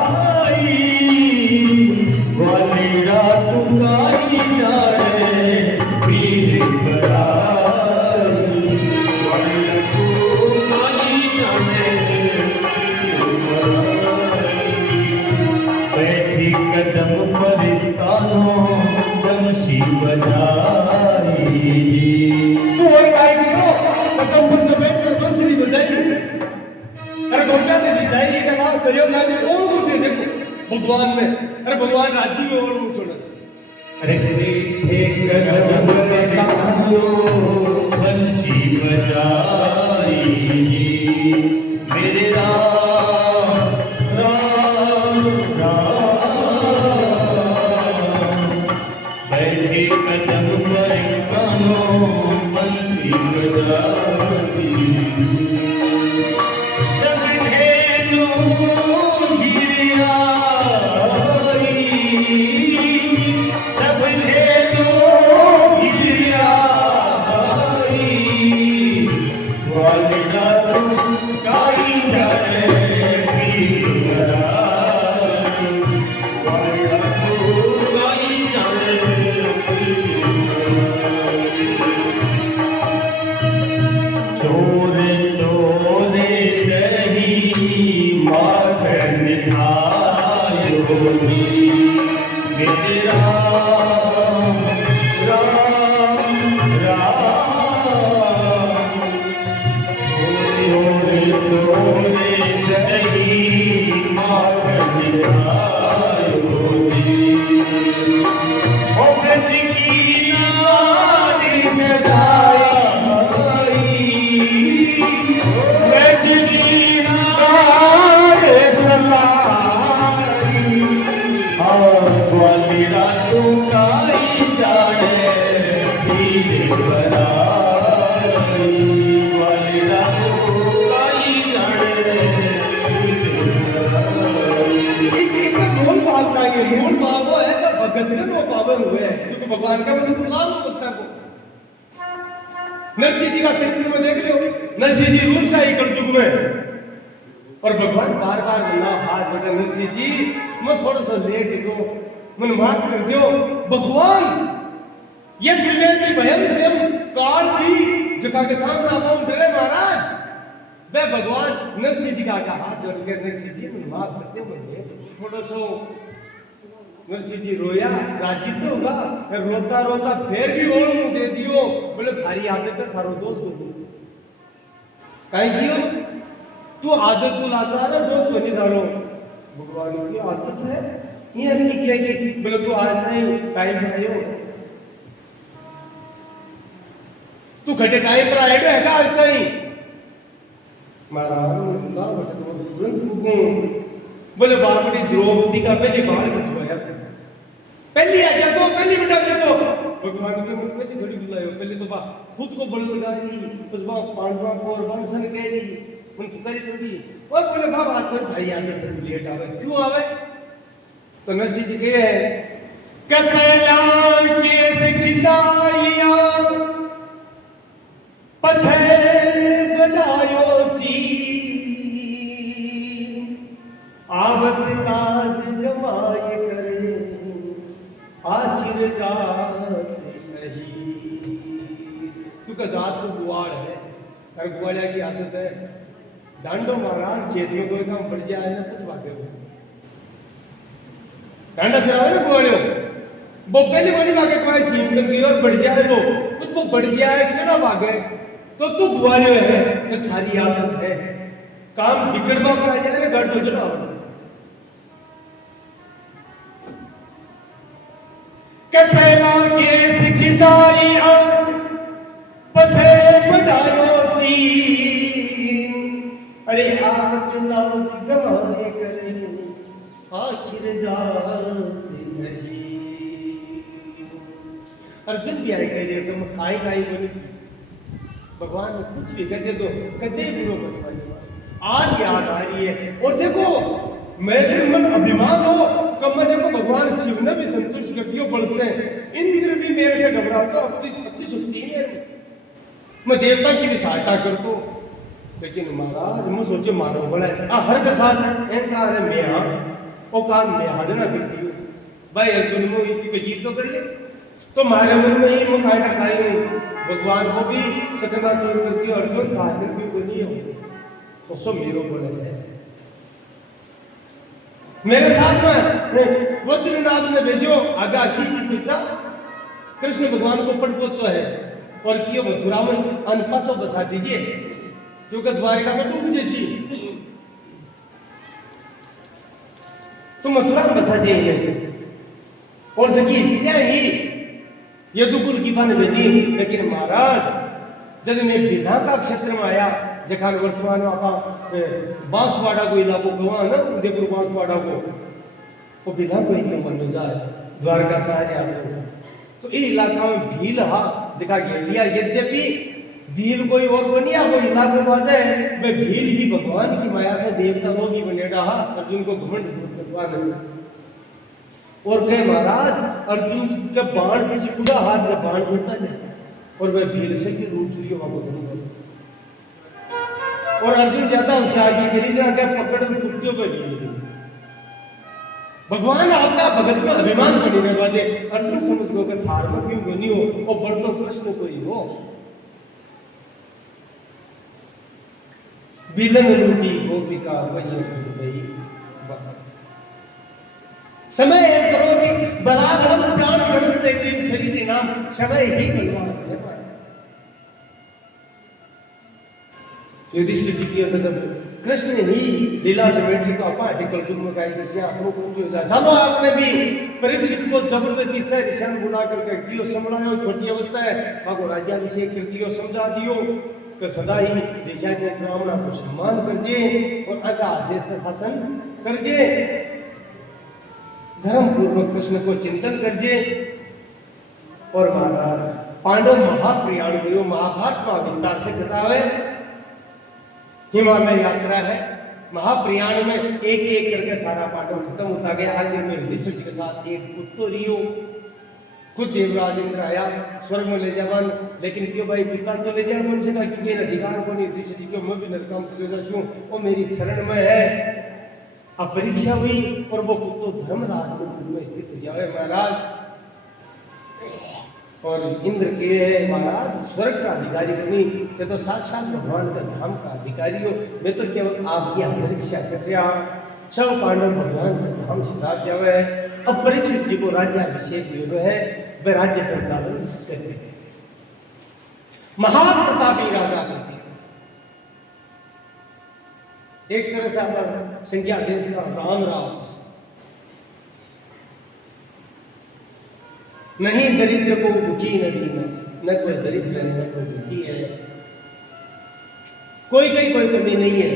वाली रात तुकारी जाने पीर पराई, वाली रात तुकारी जाने कदम पर तानो बंसी बजाई। तू और काय करो कदम पर बैठ कर बंसी बजाई। अरे गोपिया ने दी जाए ये कलाम करियो ना ओ मुझे देखो भगवान में, अरे भगवान राजी हो और सुनो, अरे कदम पर तानो बंसी बजाई, मेरे राम राम राम बैठे कदम पर कानो बंसी बजाई, सब ढेलो गिरिया, सब ढेलो गिरिया, वालिदा तू काई जाने राम राम राम मूल भाव वो है कि भगत के नो पावन हुए क्योंकि भगवान का मतलब गुलाम हो भक्ता को। नरसिंह जी का चरित्र में देख लो, नरसिंह जी रूस का ही कलयुग में और भगवान बार बार बोला हाथ जोड़े नरसिंह जी मैं थोड़ा सा लेट हो मन माफ कर दो भगवान ये त्रिवेदी भयम से हम काल भी जगह के सामने आप डरे महाराज वे भगवान नरसिंह जी का हाथ जोड़ के नरसिंह जी मन माफ कर दो मुझे थोड़ा सा। नरसिंह जी रोया राजी तो होगा रोता रोता फिर भी और मुंह दे दियो बोले थारी आदत है थारो दोष हो कहीं दियो तू आदत तू लाचार है दोष बनी धारो भगवान की आदत है ये नहीं क्या कि बोले तू आज टाइम पर आयो तू घटे टाइम पर आएगा है आज ताई महाराज बोला बेटा तुम तुरंत मुगो बोले बापड़ी द्रौपदी का पहले बाल खिंचवाया था पहली आ जा तो पहली बिठा दे तो भगवान के मन पहले थोड़ी बुलायो पहले तो खुद को बल लगाई उस बाप पांडवा को और वंशन के ली उन पुकारी थोड़ी और बोले बाप आज कर भाई आते थे तू लेट आवे क्यों आवे तो नरसिंह जी कहे कि पहला केस खिंचाइया पथे बनायो जी आवत लाज जमाए करे आखिर जात नहीं क्योंकि जात को गुआड़ है और गुआड़िया की आदत है डांडो महाराज खेत में कोई काम बढ़ जाए ना कुछ बातें हो डांडा चलावे ना गुआड़ियो वो पहले कोई भागे कोई सीम कर गई और बढ़ जाए वो कुछ वो बढ़ जाए कि ना भागे तो तू गुआड़ियो है तो थारी आदत है काम बिगड़वा पर आ जाए ना घर तो चला के पहला केस खिंचाई पथे बनायो जी अरे आवत लाओ जी गवाए करे आखिर जाते नहीं अर्जुन भी आए कह रहे तुम काई काई बोले भगवान ने कुछ भी कह दे तो कदे बुरो बनवा आज याद आ रही है और देखो मेरे मन अभिमान हो कब मैं देखो भगवान शिव ने भी संतुष्ट कर दिया बल से इंद्र भी मेरे से घबराता अपनी शक्ति है मैं देवता की भी सहायता करता लेकिन महाराज मैं सोचे मारो बोला हर का साथ है अहंकार है मैं हाँ वो काम मैं हाजर कर दी भाई अर्जुन में इतनी जीत तो कर ले तो मारे मन में ही मैं कायना खाई हूँ भगवान को भी चकना चोर करती है अर्जुन धार्मिक भी बनी हो तो सब मेरो बोले है मेरे साथ में वज्रनाथ ने भेजो आगाशी की चर्चा कृष्ण भगवान को पटपोतो है और कियो मथुरा में अनपचो बसा दीजिए क्योंकि द्वारिका तो डूब जैसी तो मथुरा में बसा जाइए और जबकि स्त्रियां ही यदुकुल की बन भेजी लेकिन महाराज जब मैं बिना का क्षेत्र में आया जखान वर्तमान आप बांसवाड़ा को इलाको कहा ना उदयपुर बांसवाड़ा को वो बिना कोई नहीं बन जाए द्वारका सारे आते तो ये इलाका में भील हा जगह घेटिया यद्यपि भील कोई और को नहीं आ कोई इलाके पास है वे भील ही भगवान की माया से देवता लोग ही बने रहा अर्जुन को घमंड दूर करवाना और कहे महाराज अर्जुन का बाण पीछे पूरा हाथ में बाण उठता जाए और वह भील से भी रूट लियो बाबू धन और अर्जुन ज्यादा होशियार की गिरी जरा क्या पकड़ टूटियों पर भील गई भगवान आपका भगत में अभिमान करने के बाद अर्जुन समझ गो कि थार में क्यों बनी हो और बढ़तो कृष्ण कोई हो बिलन लूटी गोपिका वही अर्जुन वही समय है करो कि बराबर प्राण गणन देवी शरीर नाम समय ही बलवान है युधिष्ठिर जी की जब कृष्ण ही लीला समेट ली तो अपा टिकल जुग में गाय कृष्ण अपनों को भी हो जाए। चलो आपने भी परीक्षित को जबरदस्ती से ऋषि बुला करके दियो संभलायो, छोटी अवस्था है बाको राज्याभिषेक कर दियो, समझा दियो कि सदा ही ऋषि को ब्राह्मणा को सम्मान करजे और आगा आदेश से शासन करजे, धर्म पूर्वक कृष्ण को चिंतन करजे। और महाराज पांडव महाप्रयाण करो, महाभारत में विस्तार से कथा है, हिमालय यात्रा है, महाप्रयाण में एक एक करके सारा पांडव खत्म होता गया। आखिर में युधिष्ठिर जी के साथ एक पुत्र रियो, खुद देवराज इंद्र आया स्वर्ग में ले जावन, लेकिन क्यों भाई पिता तो ले जाए कौन से का, क्योंकि अधिकार को नहीं युधिष्ठिर जी को, मैं भी नरकाम से हूँ और मेरी शरण में है। अब परीक्षा हुई और वो पुत्र धर्मराज को में स्थित हो जाए महाराज, और इंद्र के महाराज स्वर्ग का अधिकारी बनी, ये तो साक्षात भगवान का धाम का अधिकारी हो, मैं तो केवल आपकी परीक्षा कर रहा। सब पांडव भगवान का धाम सिधार जावे है। अब परीक्षित जी को राज्याभिषेक योग है, वे राज्य संचालन कर रहे हैं। महाप्रतापी राजा परीक्षित, एक तरह से आप संज्ञा देश का रामराज, नहीं दरिद्र को दुखी न दीना, न कोई दरिद्र है न कोई दुखी है, कोई कमी नहीं है।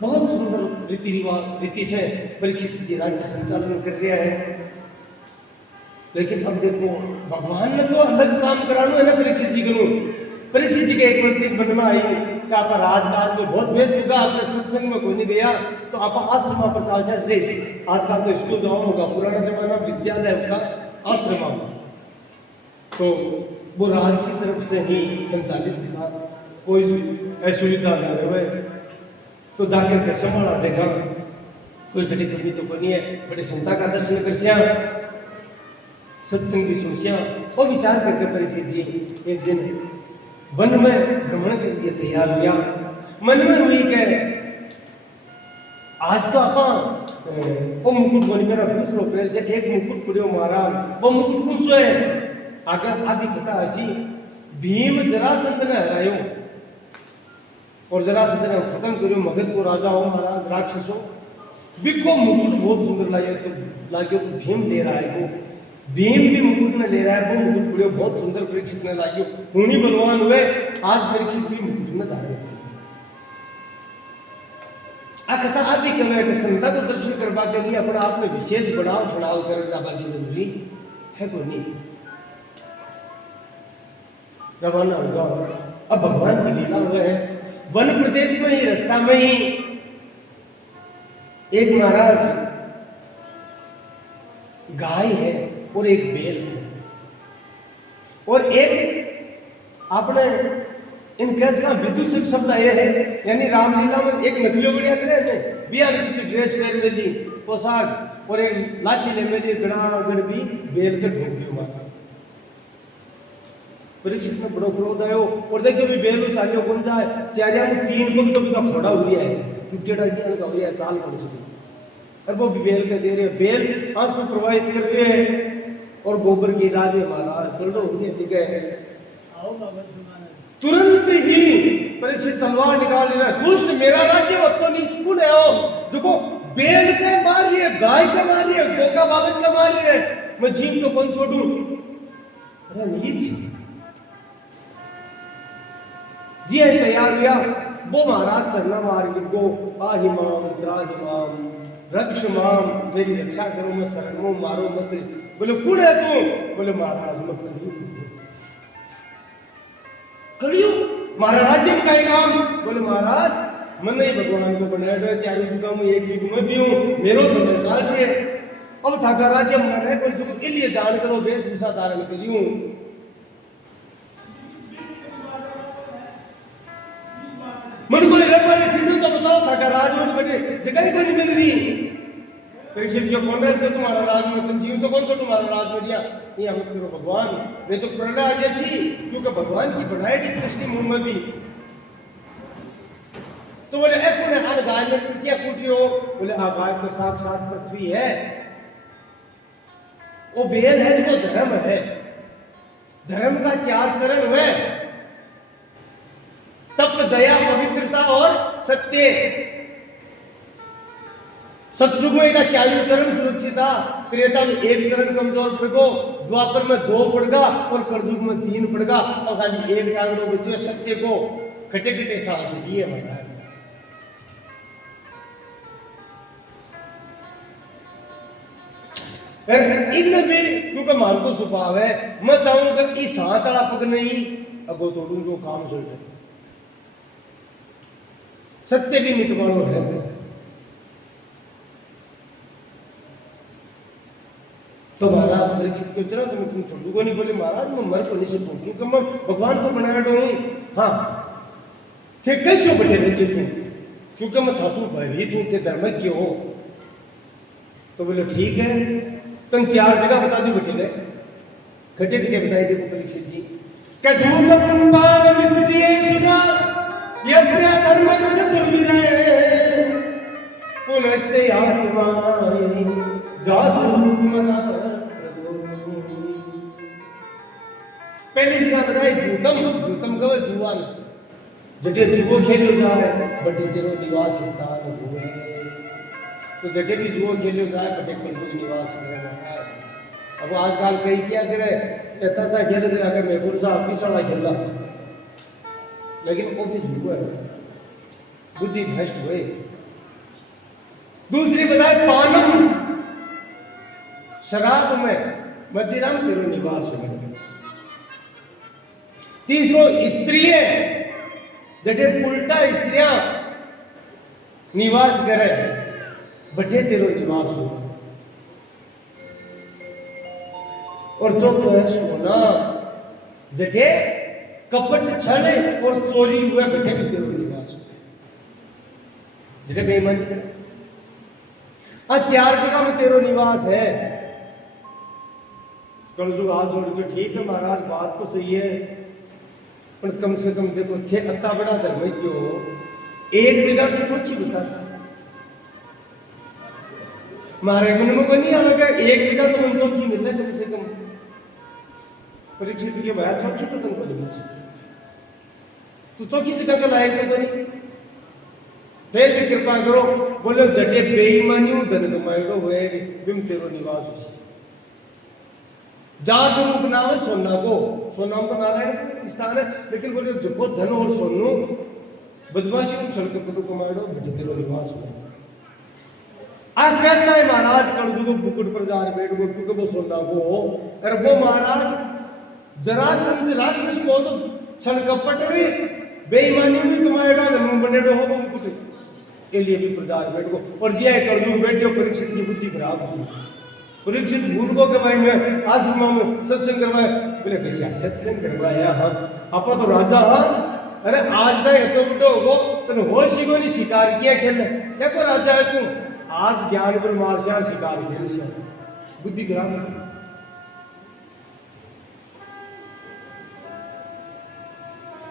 बहुत सुंदर रीति रिवाज रीति से परीक्षित जी राज्य संचालन कर रहा है। लेकिन अब देखो भगवान ने तो अलग काम कराना है ना परीक्षित जी को। परीक्षित जी के एक पंडित बनवा आई कि आप राजकाज में बहुत व्यस्त होगा, आपने सत्संग में कोई नहीं गया तो आप आश्रमा पर चाल से रहे। आजकल तो स्कूल जाओ होगा, पुराना जमाना विद्यालय होगा आश्रमा में, तो वो राज की तरफ से ही संचालित था, कोई असुविधा न रहे। तो जाकर के संभाला, देखा कोई घटी कमी तो बनी है, बड़े संता का दर्शन कर श्या, सत्संग भी सुन श्या। और विचार करके परीक्षित जी एक दिन वन में भ्रमण के लिए तैयार हुआ। मन में हुई कि आज तो आप वो मुकुट बनी, मेरा दूसरो पैर से एक मुकुट पड़ियो महाराज, वो मुकुट कौन सो है? आगे आदि कथा ऐसी, भीम जरासंध ने हरायो और जरासंध ने खत्म करो, मगध को राजा हो महाराज, राक्षस हो, बिको मुकुट बहुत सुंदर लागे तो भीम ले रहा है, वो भीम भी मुकुट में ले रहा है, वो मुकुट पड़ियो बहुत सुंदर परीक्षित ने लागियो, हुनी बलवान हुए, आज परीक्षित भी मुकुट में धारण आ कथा आप भी कहे कि संता को दर्शन करवा के लिए अपना आप में विशेष बनाव ठड़ाव कर जावा की जरूरी है को नहीं। रवाना होगा, अब भगवान की लीला हुआ है। वन प्रदेश में ही रास्ता में ही एक महाराज गाय है और एक बैल है, और एक आपने इन कैस का विदुषक शब्द आए हैं, यानी रामलीला में एक नकलियों बढ़िया करे थे, बिया किसी ड्रेस पहन मेली पोशाक और एक लाठी ले मेली गड़ा गड़बी बेल के ढोक माता। परीक्षित में बड़ो क्रोध आयो और देखिए भी बेल चालियों कौन जाए, चारिया में 3 पग तो बिना फोड़ा हुआ है, टूटेड़ा जी का हुआ चाल कौन सी, और वो भी बेल के दे रहे, बेल आंसू प्रवाहित कर रहे हैं और गोबर की राज में महाराज तलडो हुए ठीक है। तुरंत ही परीक्षित तलवार निकाल लेना, दुष्ट मेरा राज्य मत को नीच कौन है हो, जो को बेल के मार रही है, गाय के मार रही है, गोका बालक के मार रही है, मैं जीन तो कौन छोड़ू, अरे नीच जी है। तैयार हुआ वो महाराज चरना मार को आहिमाम त्राहिमाम रक्ष माम, मेरी रक्षा करो, मैं शरण में मारो मत। बोले कौन है तू? बोले महाराज मैं कलियुग, महाराज राज्य में का काम। बोले महाराज मैं नहीं भगवान को बनाया, चारों युगों में एक युग में भी हूँ, मेरो समय चाल रही है, अब थाका राज्य में रहे कोई के लिए जान करो, वेशभूषा धारण करियो। मन कोई रबर ठिंडू तो बताओ, थाका राज में तो बड़ी जगह ही नहीं मिल रही। परीक्षित जो कांग्रेस का तुम्हारा राज में तुम जीव तो कौन सा तुम्हारा राज में दिया, ये मत करो भगवान, वे तो प्रलय जैसी, क्योंकि भगवान की बनाई की सृष्टि मुंह में भी। तो बोले एक गाय ने तुम क्या कूट रही हो? बोले हाँ गाय तो साक्षात पृथ्वी है, वो बेल है जो धर्म है, धर्म का 4 चरण है, तप, दया, पवित्रता और सत्य। सतयुग में का 40 चरण सुरक्षित था, त्रेता में 1 चरण कमजोर पड़ गो, द्वापर में 2 पड़गा और कलयुग में 3 पड़गा। अब खाली एक टांगड़ो बचे सत्य को खटे खटे साथ जिए महाराज। इन भी क्योंकि मार तो स्वभाव है, मैं चाहूंगा कि सांस वाला पग नहीं अगो तोड़ू जो काम सोच रहे सत्य भी मिटवाणो है। तो महाराज परीक्षित को चला तो मैं तुम छोड़ूंगा नहीं, बोले महाराज मैं मर को नहीं सकूं क्योंकि मैं भगवान को बनाया हूं। हाँ थे कैसे बटे रहे सू क्योंकि मैं था सू भयभीत हूं, थे धर्मज्ञ हो। तो बोले ठीक है, तुम 4 जगह बता दी बेटे ने, खटे खटे बताए देखो परीक्षित जी। पहली जगह बताई दूतम, दूतम कव जुआन, जटे जुओ खेलो जाए बटे तेरो निवास स्थान हुए। तो जटे भी जुओ खेलो जाए बटे कोई निवास है। अब आजकल कई क्या करे इतना सा खेल दे अगर मैं पुरुषा पिछड़ा खेला, लेकिन वो भी जुआ है, बुद्धि भ्रष्ट हुए। दूसरी बताए पानम, शराब में मदिरा में तेरो निवास हुए। तीसरो स्त्री जटे उल्टा स्त्रियां निवास करे बटे तेरो निवास हो। और चौथो है सोना, जटे कपट छल और चोरी हुए बटे भी तेरो निवास हो, जटे बेईमानी करे। आज 4 जगह में तेरो निवास है। कल जो हाथ जोड़ के ठीक है महाराज बात तो सही है, पर कम से कम देखो थे अत्ता बड़ा धर्म क्यों एक जगह तो छोटी बता मारे मन में को नहीं आएगा, एक जगह तो मन चौकी मिलना कम से कम। परीक्षित के भाई चौकी तो तुमको नहीं मिल सकती, तू चौकी जगह का लायक तो करी। फिर भी कृपा करो, बोलो जटे बेईमानी धन कमाएगा हुए बिम तेरो निवास उसी जात रूप नाम है सोना को, सोनाम तो नारायण का स्थान है, लेकिन बोले जो धन और सोनू बदमाशी छल के पटु कमाड़ो बटे तेरो निवास हो। आज कहता है महाराज कलजुग बुकुट पर जा रहे बैठ गो क्योंकि वो सोना को हो। अरे वो महाराज जरासंध राक्षस को तो छल कपट रे बेईमानी हुई कमाएगा धन बनेडो हो मुकुट के लिए भी प्रचार बैठ गो। और ये कलजुग बैठे परीक्षित की बुद्धि खराब हुई। परीक्षित भूल को के भाई में आश्रम में सत्संग करवाया, बोले कैसे सत्संग करवाया हाँ आपा तो राजा हाँ। अरे आज तक तो बुढ़ो हो तो होश ही को नहीं शिकार किया खेल क्या को राजा है तू, आज ज्ञान पर मार्शार शिकार खेल से बुद्धि खराब है।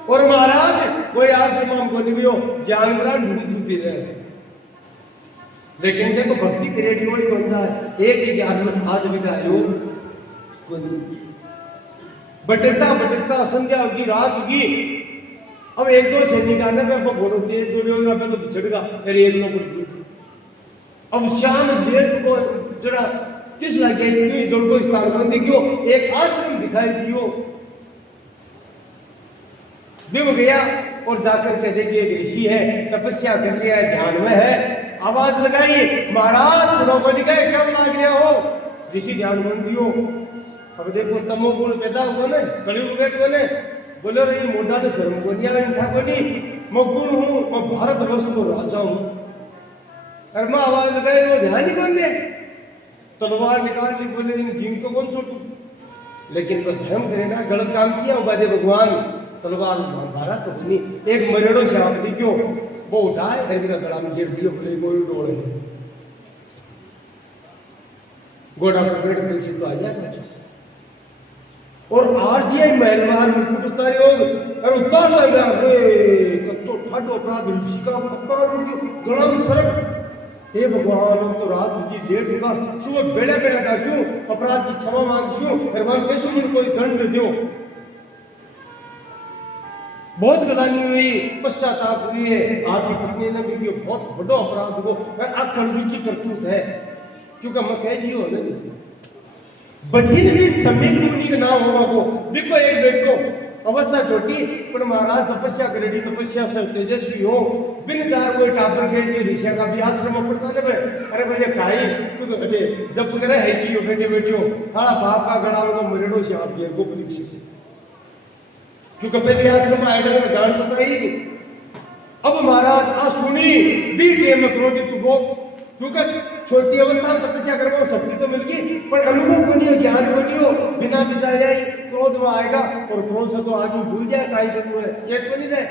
और महाराज कोई आश्रम को नहीं हो ज्ञान ग्रहण ढूंढ पी रहे, लेकिन देखो भक्ति की रेडी वाली कौन सा है, एक ही ज्ञान में हाथ बिगायो बटकता बटकता संध्या होगी रात होगी। अब 1-2 सैनिक आने पे घोड़ो तेज दौड़े हो तो बिछड़ गया फिर एक लोग उड़। अब शाम लेट को जरा किस लगे इतनी जोड़ को स्थान पर देखियो एक आश्रम दिखाई दियो बिम गया और जाकर के देखिए एक ऋषि है तपस्या कर रहा है ध्यान में है। आवाज लगाई महाराज सुनो को निकाय क्या लाग रहे हो, ऋषि ध्यान बंद दियो। अब देखो तमोगुण पैदा हुआ ना कलयुग बैठ गए ने, बोले रही मोटा ने शर्म को नहीं आया इंठा को नहीं, मैं गुण हूं मैं भारतवर्ष को राजा हूं। और मैं आवाज लगाई वो ध्यान ही कौन दे, तलवार निकाल ली, बोले इन जीव तो कौन छोटू, लेकिन वो धर्म करे ना गलत काम किया वो बादे भगवान तलवार भारत तो नहीं एक मरेड़ो से आप दी क्यों वो उठाए हर मेरा गला में गिर दियो, बोले कोई डोड़े घोड़ा पर बैठ पीछे तो आ जाए कुछ। और आरटीआई महलवार मुकुट उतारे हो और उतार लगा रे कत्तो ठाडो अपराध ऋषि का अपमान गला में सरक। हे भगवान हम तो रात की डेढ़ होगा सुबह बेड़ा बेड़ा जाशू अपराध की क्षमा मांगशू भगवान कैसे मुझे कोई दंड दो। बहुत गलानी हुई, पश्चाताप हुई है। आपकी पत्नी ने भी किया बहुत बड़ो अपराध को कलयुग की करतूत है, क्योंकि मैं कह दियो ना बठिन भी सम्यक मुनि का नाम होगा वो बिको एक बेटो अवस्था छोटी पर महाराज तपस्या करेगी, तपस्या से तेजस्वी हो, बिन जार कोई टापर कह दिए ऋषि का भी आश्रम में पड़ता ने। अरे भैया काई तू तो अरे जब करे है कि यो बेटे बेटियो थारा बाप का गड़ा हो तो मरेडो से आप ये को परीक्षित, क्योंकि पहले आश्रम में आएगा तो जान तो ही। अब महाराज आ सुनी बी टेम में क्रोधित गो, क्योंकि छोटी अवस्था में तपस्या करवाओ शक्ति तो मिल गई पर अनुभव बनियो, ज्ञान बनियो, बिना बिचार जाए क्रोध में आएगा और क्रोध से तो आदमी भूल जाए काई करना है, चेत बनी रहे।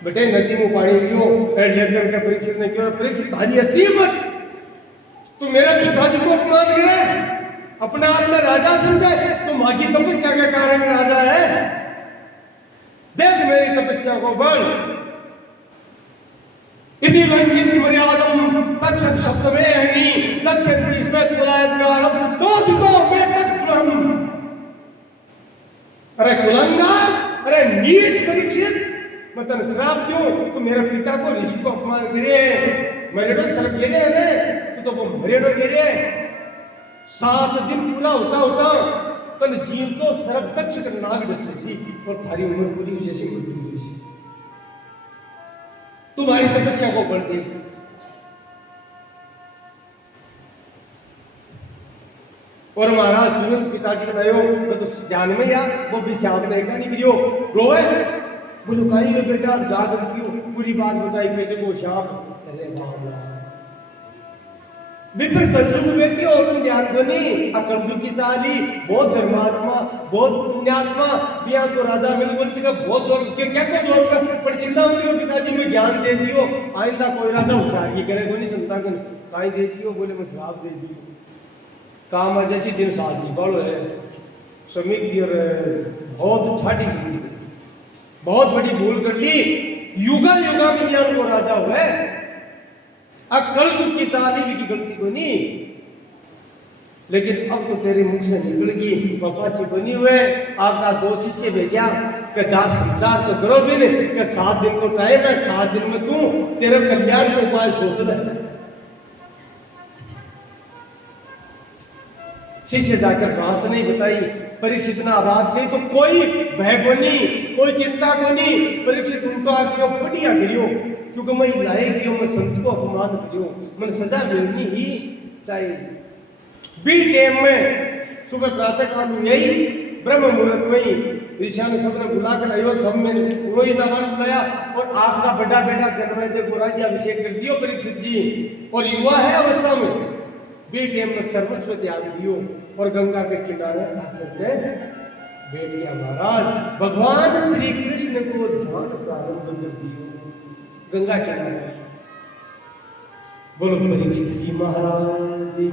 बेटे नदी में पानी लियो लेकर के परीक्षित ने क्यों, परीक्षित भारी अति मत, तू मेरे पिताजी को अपमान करे, अपना आप में राजा समझे, तो मागी तपस्या के कारण राजा है, देख मेरी तपस्या को बल। इति लंघित मर्यादम तक्षक शब्द में हनी तक्षक इसमें कुलायतकारम तो मैं तत्वम। अरे कुलंगार, अरे नीच परीक्षित, मैं तन श्राप दूं तो मेरे पिता को ऋषि को अपमान करे, मरेडो सर गिरे है तो वो मरेडो गिरे। 7 दिन पूरा होता होता तन जीव तो सर्व तक्षक नाग डसले सी और थारी उम्र पूरी जैसी मृत्यु हुई सी, तुम्हारी तपस्या को बढ़ दे। और महाराज तुरंत पिताजी का नयो मैं तो ध्यान में या वो भी श्याम ने क्या नहीं करियो रोए, बोलो कहीं हो बेटा जाग रखियो, पूरी बात बताई बेटे को श्याम। अरे बाबा विप्र कलयुग बेटे हो तुम ध्यान को नहीं, कलयुग की चाली बहुत धर्मात्मा बहुत पुण्यात्मा बिया को राजा मिल बोल सका बहुत जोर के क्या क्या जोर कर पर चिंता मत करो पिताजी में ज्ञान दे दियो, आइंदा कोई राजा होशियारी करे को नहीं सुनता कर काई दे दियो, बोले मैं श्राप दे दियो। काम जैसी दिन साजी बड़ो है समी की और बहुत ठाटी की थी, बहुत बड़ी भूल कर ली, युगा युगा में ज्ञान को राजा हुए। अब कलयुग की चाली भी की गलती को नहीं, लेकिन अब तो तेरे मुख से निकल गई पापा जी बनी हुए आपका 2 शिष्य भेजा कि जा संचार तो करो भी नहीं कि 7 दिन को टाइम है, 7 दिन में तू तेरे कल्याण को उपाय सोच ले। शिष्य जाकर बात नहीं बताई, परीक्षित ने बात कही तो कोई भय को नहीं कोई चिंता को नहीं, परीक्षित उनको आके बढ़िया करियो क्योंकि मैं लाए कि मैं संत को अपमान करियो, मैंने सजा मिलनी ही चाहिए। बी टाइम में सुबह प्रातः काल यही ब्रह्म मुहूर्त में ही ईशा ने सबने बुलाकर अयोध्या में पुरोहित आवान बुलाया और आपका बड़ा बेटा जन्मेजय को राज्याभिषेक कर दियो परीक्षित जी, और युवा है अवस्था में, बी टाइम में सर्वस्व त्याग दियो और गंगा के किनारे आकर के बैठ गया। महाराज भगवान श्री कृष्ण को ध्यान प्रारंभ कर दियो गंगा किनारे। बोलो परीक्षित जी महाराज की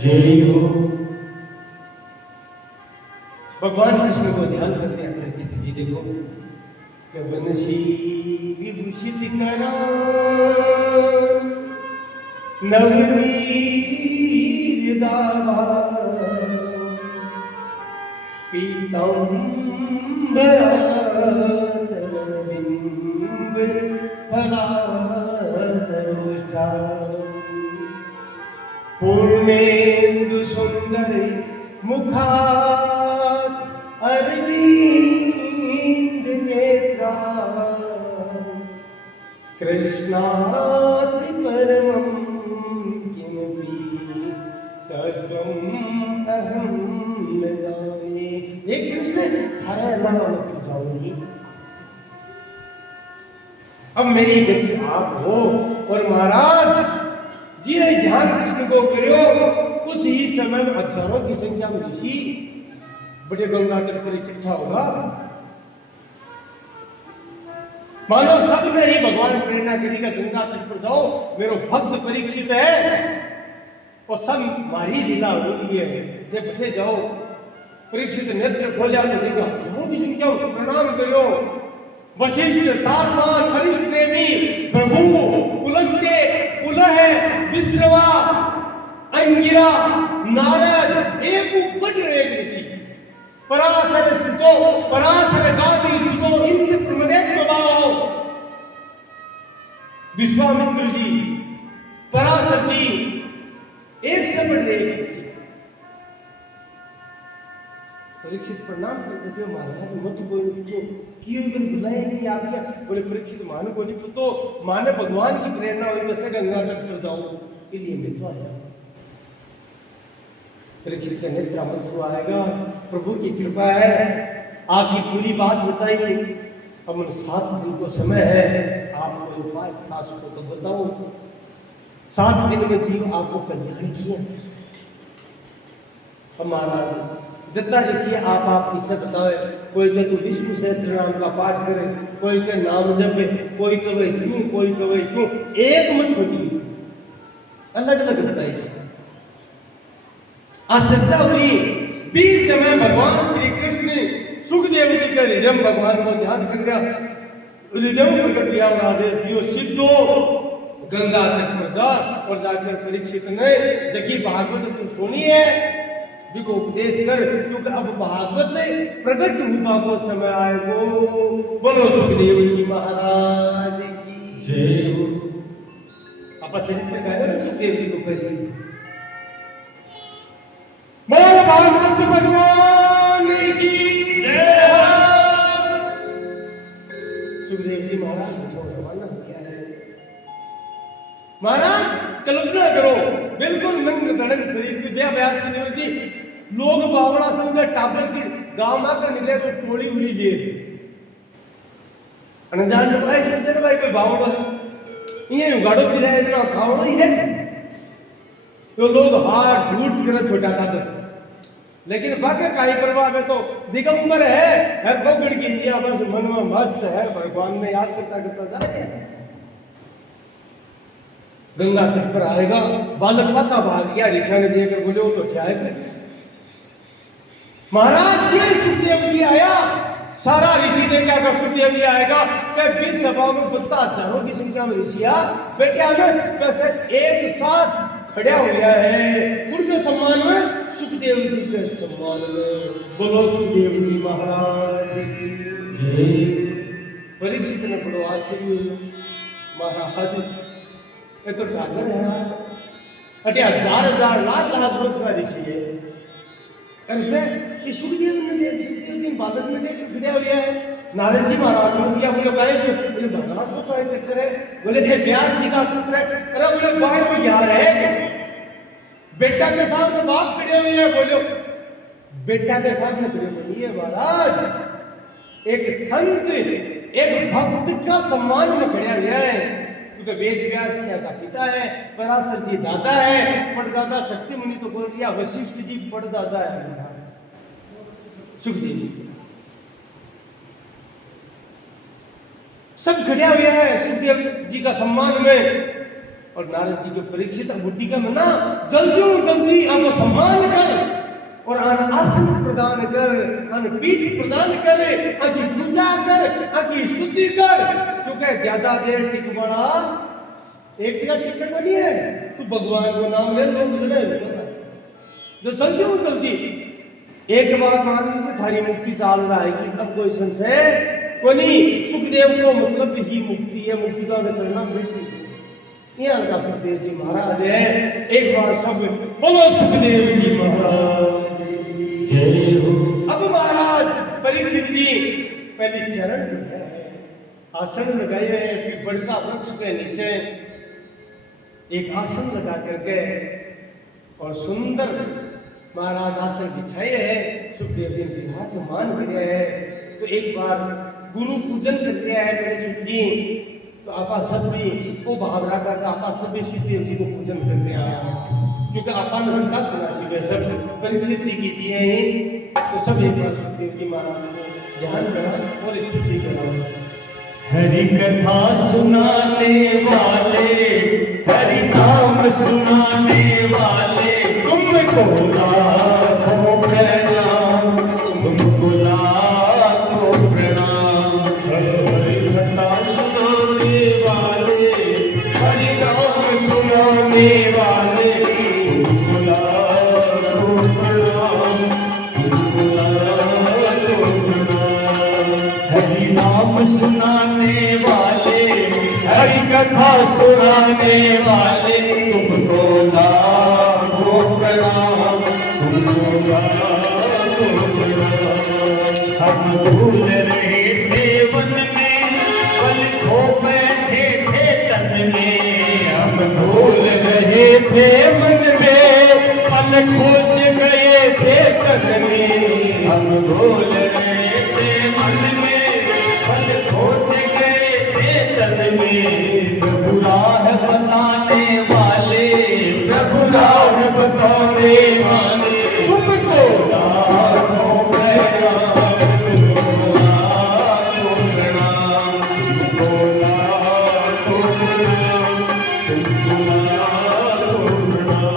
जय हो। भगवान कृष्ण को ध्यान कर लिया परीक्षित जी, देखो कि बंसी विभूषित करा नवनीर दावा पीतांबरा तरबिंब फलाधरुष्टा पूर्णेन्दु सुंदर मुखात् अरविंद नेत्रा कृष्णात् परमं किमपि तत्त्वम् अहं न जाने। ये कृष्ण थारा नाम क्यों जाऊंगी, अब मेरी गति आप हो। और महाराज जी ध्यान कृष्ण को करो, कुछ ही समय में हजारों की संख्या में ऋषि बड़े गंगा तट पर इकट्ठा होगा, मानो सबने ही भगवान प्रेरणा करेगा गंगा तट पर जाओ, मेरा भक्त परीक्षित है और सब मारी लीला हो रही है, जब बैठे जाओ। परीक्षित नेत्र खोलिया तो देखा हजारों की संख्या प्रणाम करो। वशिष्ठ सारवान अरिष्ट नेमी प्रभु पुलस्त्य पुलह विश्रवा अंगिरा नारद एक ऊपर एक ऋषि पराशर सुतो पराशर गादी सुतो इंद्र प्रमदेव भाव। विश्वामित्र जी, पराशर जी एक से बढ़ एक ऋषि। परीक्षित प्रणाम करते थे, महाराज मत बोलो क्यों किए मैंने बुलाया नहीं आप क्या? बोले परीक्षित मानो को नहीं तो माने भगवान की प्रेरणा हुई वैसे गंगा तट पर जाओ के लिए मैं तो आया। परीक्षित का नेत्र अवश्य आएगा, प्रभु की कृपा है, आपकी पूरी बात बताइए। अब 7 दिन को समय है, आप कोई उपाय खास को तो बताओ। 7 दिन में जीव आपको कल्याण किया। अब महाराज जितना ऋषि आप किससे बताए, कोई के तो विष्णु सहस्त्र नाम का पाठ करे, कोई के नाम जपे, कोई कवे क्यों, कोई कवे क्यों, एक मत होती, अलग अलग बताए। आज चर्चा हुई 20 समय भगवान श्री कृष्ण सुखदेव जी के हृदय भगवान को ध्यान कर रहा, हृदय में प्रकट किया और आदेश दियो सिद्धो गंगा तट पर जा। और जाकर परीक्षित ने जगी भागवत तू सुनी है को उपदेश कर, क्योंकि अब भागवत प्रकट हुआ को समय आएगो। बोलो सुखदेव जी महाराज की जय। आप चरित्र गाए ना सुखदेव जी को पहले। बोल भागवत भगवान की जय। सुखदेव जी महाराज को रवाना किया है। महाराज कल्पना करो, बिल्कुल नंग धड़क शरीर की देहाभ्यास की निवृत्ति, लोग बावड़ा समझे टाबर की गांव में आकर निकले तो टोली उड़ी ले अनजान लोग आए समझे ना भाई कोई बावड़ा ये गाड़ो भी रहे इतना बावड़ा ही है, तो लोग हाथ ढूंढ कर छोटा था। लेकिन बाकी काई परवाह में तो दिगंबर है, हर पकड़ की बस मन में मस्त है, भगवान ने याद करता करता जा रहे हैं। गंगा तट पर आएगा, बालक पाछा भाग गया, ऋषा ने देखकर बोले वो तो क्या है। महाराज जी सुखदेव जी आया, सारा ऋषि ने क्या कहा, सुखदेव जी आएगा कि 20 सभा में 50,000 की संख्या में ऋषि आ बेटे आगे कैसे एक साथ खड़ा हुआ है, उनके सम्मान में सुखदेव जी के सम्मान में। बोलो सुखदेव जी महाराज की। परीक्षित ने बड़ो आश्चर्य हुआ, महाराज ये तो ठाकर है, अटे 1000 लाख वर्ष का ऋषि है। ये सुखदेव जी बालक ने देख खड़े हो गया है। नारद जी महाराज समझ गया, बोले बोले महाराज को क्या चक्कर है? बोले ये व्यास जी का पुत्र है। अरे बोले भाई तो यार है, बेटा के सामने बाप खड़े हुए हैं। बोलो बेटा के सामने खड़े बोलिए महाराज, एक संत एक भक्त का सम्मान में खड़ा हुआ है, क्योंकि वेद व्यास जी का पिता है, पराशर जी दादा है, पड़दादा शक्ति मुनि तो बोल दिया, वशिष्ठ जी पड़दादा है सुखदेव जी। सब खड़े हुए हैं सुखदेव जी का सम्मान में। और नारद जी के परीक्षित बुद्धि का मना जल्दी अब सम्मान कर और आसन प्रदान कर, पीठ प्रदान कर, अति पूजा कर, अति स्तुति कर, क्योंकि ज्यादा देर टिक बड़ा एक जगह टिक को नहीं है। तू भगवान को नाम ले जो जल्दी एक बात मान लीजिए, थारी मुक्ति चाल रहा है कि अब कोई संशय को नहीं। सुखदेव को मतलब ही मुक्ति है, मुक्ति का चलना मृत्यु। यहाँ का सुखदेव जी महाराज है। एक बार सब बोलो सुखदेव जी महाराज जय हो। अब महाराज परीक्षित जी पहले चरण दिया है, आसन लगाए हैं, पीपल का वृक्ष के नीचे एक आसन लगा करके और सुंदर महाराज आसन बिछाए हैं, सुखदेव जी विराजमान कर रहे हैं। तो एक बार गुरु पूजन कर रहे हैं परीक्षित जी, तो आपा सब भी वो भाव रखा था, आपा सब भी सुखदेव जी को पूजन कर रहे हैं, क्योंकि आपा ने कथा सुना सी सब परीक्षित जी कीजिए। तो सब एक बार सुखदेव जी महाराज को ध्यान करा और स्तुति करा। हरि कथा सुनाने वाले, हरि नाम सुनाने वाले, तुमको लाखों प्रणाम, तुमको लाखों प्रणाम। हरि कथा सुनाने वाले, हरि नाम सुनाने वाले, तुमको लाखों प्रणाम, तुमको लाखों सुनाने वाले तुमको लाखों प्रणाम, तुमको लाखों प्रणाम। हम भूल रहे थे वन में, पल खो बैठे थे तन में। हम भूल रहे थे मन में, पल खो गए थे तन में। हम भूल रहे थे मन में, पल खो गए थे तन में। प्रभु राह बताने वाले, प्रभु राह बताने वाले तुमको लाखों प्रणाम, तुमको लाखों प्रणाम, तुमको लाखों प्रणाम, तुमको लाखों प्रणाम।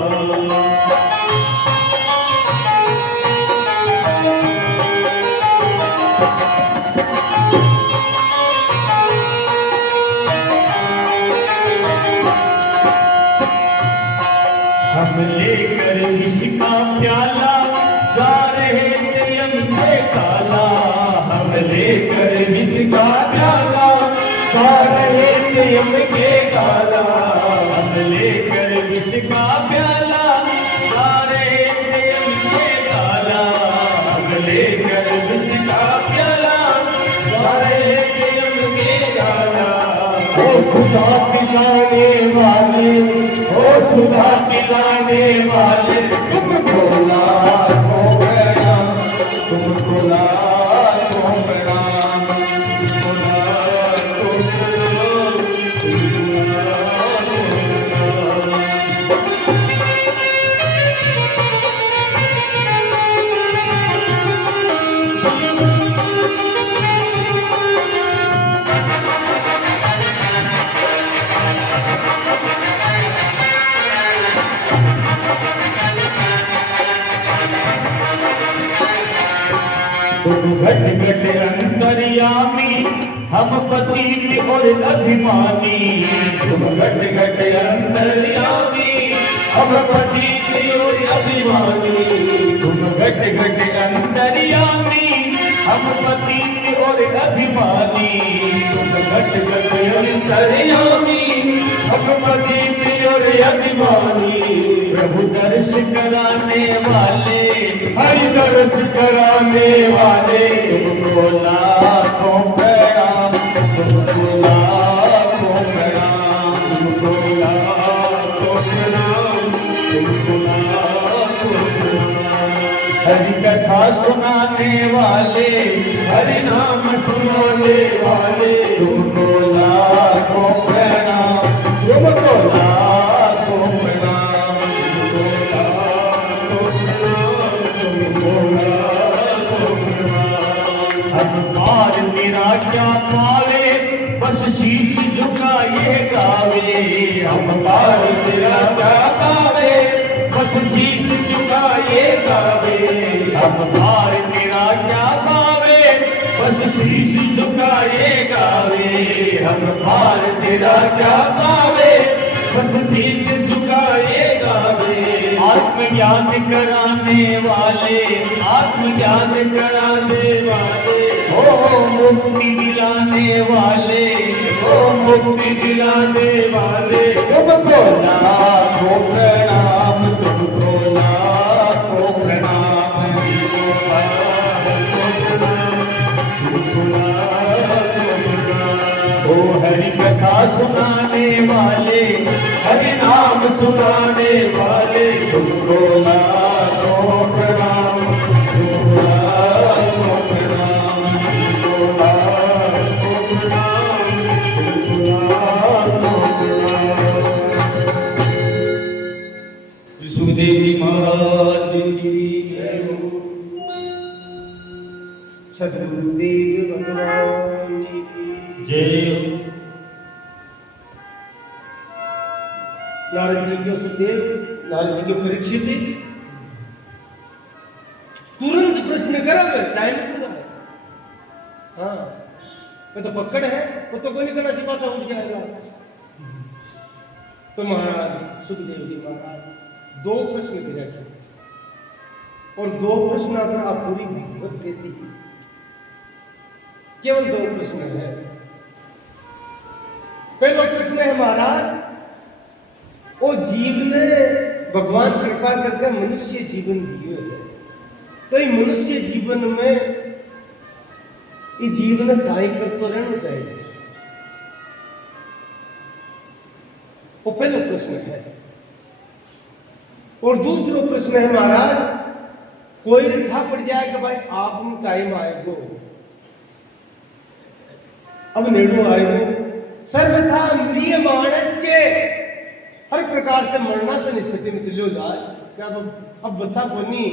हम लेकर इसका प्याला जा रहे थे यम के काला। हम लेकर इसका प्याला जा रहे थे यम के काला। हम लेकर इसका प्याला जा रहे थे यम के काला। हम लेकर इसका प्याला जा रहे थे यम के काला। ओ सुधा पिलाने वाले, ओ सुधा पिलाने वाले तुमको लाखों प्रणाम, तुमको लाखों प्रणाम, तुमको लाखों प्रणाम, तुमको लाखों प्रणाम। तुम घट घट अंतर्यामी, हम पति और अभिमानी। तुम घट घट अंतर्यामी, हम पति और अभिमानी। तुम घट घट अंतर्यामी, हम पति और अभिमानी। तुम घट घट अंतर्यामी, हम पति और अभिमानी। प्रभु दर्श कराने वाले, हरि दर्श कराने वाले तुमको लाखों प्रणाम, तुमको लाखों प्रणाम, तुमको लाखों प्रणाम, तुमको लाखों प्रणाम। हरि कथा सुनाने वाले, हरि नाम सुनाने वाले तुमको लाखों प्रणाम, तुमको लाखों प्रणाम, तुमको लाखों प्रणाम, तुमको लाखों प्रणाम। हम पार मेरा क्या पावे, बस शीश झुकाए गावे। हम पार तेरा क्या पावे, बस शीश झुकाए गावे। हम पार तेरा क्या पावे, बस शीश झुकाए गावे। हम पार तेरा क्या पावे, बस शीश झुकाए गावे। आत्मज्ञान कराने वाले, आत्मज्ञान कराने वाले, ओ मुक्ति दिलाने वाले, ओ मुक्ति दिलाने वाले तुमको लाखों प्रणाम, तुमको लाखों प्रणाम, तुमको लाखों प्रणाम, तुमको लाखों प्रणाम। ओ हरि कथा सुनाने वाले, हरि नाम सुनाने वाले तुमको लाखों प्रणाम, तुमको लाखों प्रणाम, तुमको लाखों प्रणाम, तुमको लाखों प्रणाम। सुदेवी महाराज की जय हो। सद्गुरुदेव भगवान जी की जय हो। नारद जी के सुखदेव, नारद जी के परीक्षित तुरंत प्रश्न करा, टाइम पूरा। हाँ, वो तो पकड़ है, वो तो गोली करना से पाछा उठ जाएगा। तो महाराज सुखदेव जी महाराज 2 प्रश्न गिरा किए, और 2 प्रश्न पर आप पूरी विधिवत कहती है। केवल 2 प्रश्न है। पहला प्रश्न है महाराज, वो जीव ने भगवान कृपा करके मनुष्य जीवन दियो है, तो ये मनुष्य जीवन में ये जीवन काई करते रहना चाहिए। वो पहला प्रश्न है। और दूसरा प्रश्न है महाराज, कोई लिखा पड़ जाए कि भाई आप टाइम आएगो, अब नेड़ो आएगो, सर्वथा म्रियमाणस्य, हर प्रकार से मरणासन स्थिति में चलो जाए, क्या अब बच्चा कोनी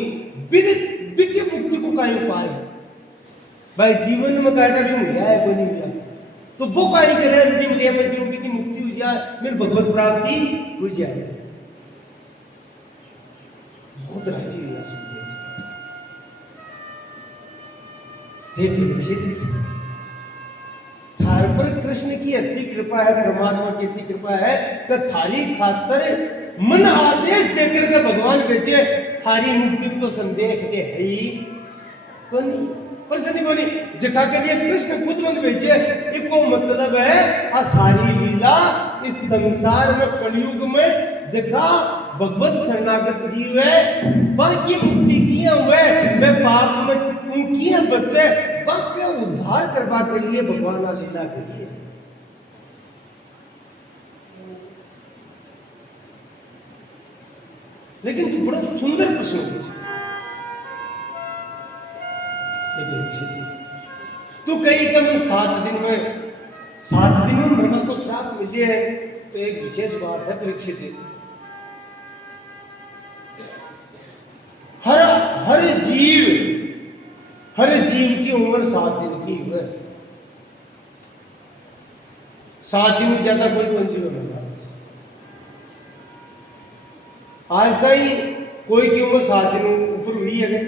बिन विधि मुक्ति को कहीं पाए भाई, जीवन में काटा भी हो गया है कोई नहीं गया, तो वो कहीं करे अंतिम लिया में जीवन की मुक्ति हो जाए, मेरे भगवत प्राप्ति हो जाए। बहुत राजी हुआ सुनते। हे परीक्षित, थार पर कृष्ण की अति कृपा है, परमात्मा की अति कृपा है कि थारी खातर मन आदेश देकर के भगवान भेजे, थारी मुक्ति में तो संदेह के है ही कोनी, प्रश्न कोनी, जगह के लिए कृष्ण खुद मन भेजे, इको मतलब है आ सारी लीला इस संसार में कलयुग में जगह भगवत शरणागत जीव है, बाकी मुक्ति किया हुए वे पाप में उनकी बच्चे बाकी उद्धार करवा के लिए भगवान लीला के लिए। लेकिन तू बड़ा सुंदर प्रश्न पूछा, तू कहीं का मन 7 दिन में ब्रह्मा को श्राप मिले है, तो एक विशेष बात है परीक्षित, हर जीव की उम्र 7 दिन की है, 7 दिन ज्यादा कोई कौन जीव है। आज तक कोई की उम्र 7 दिन ऊपर हुई है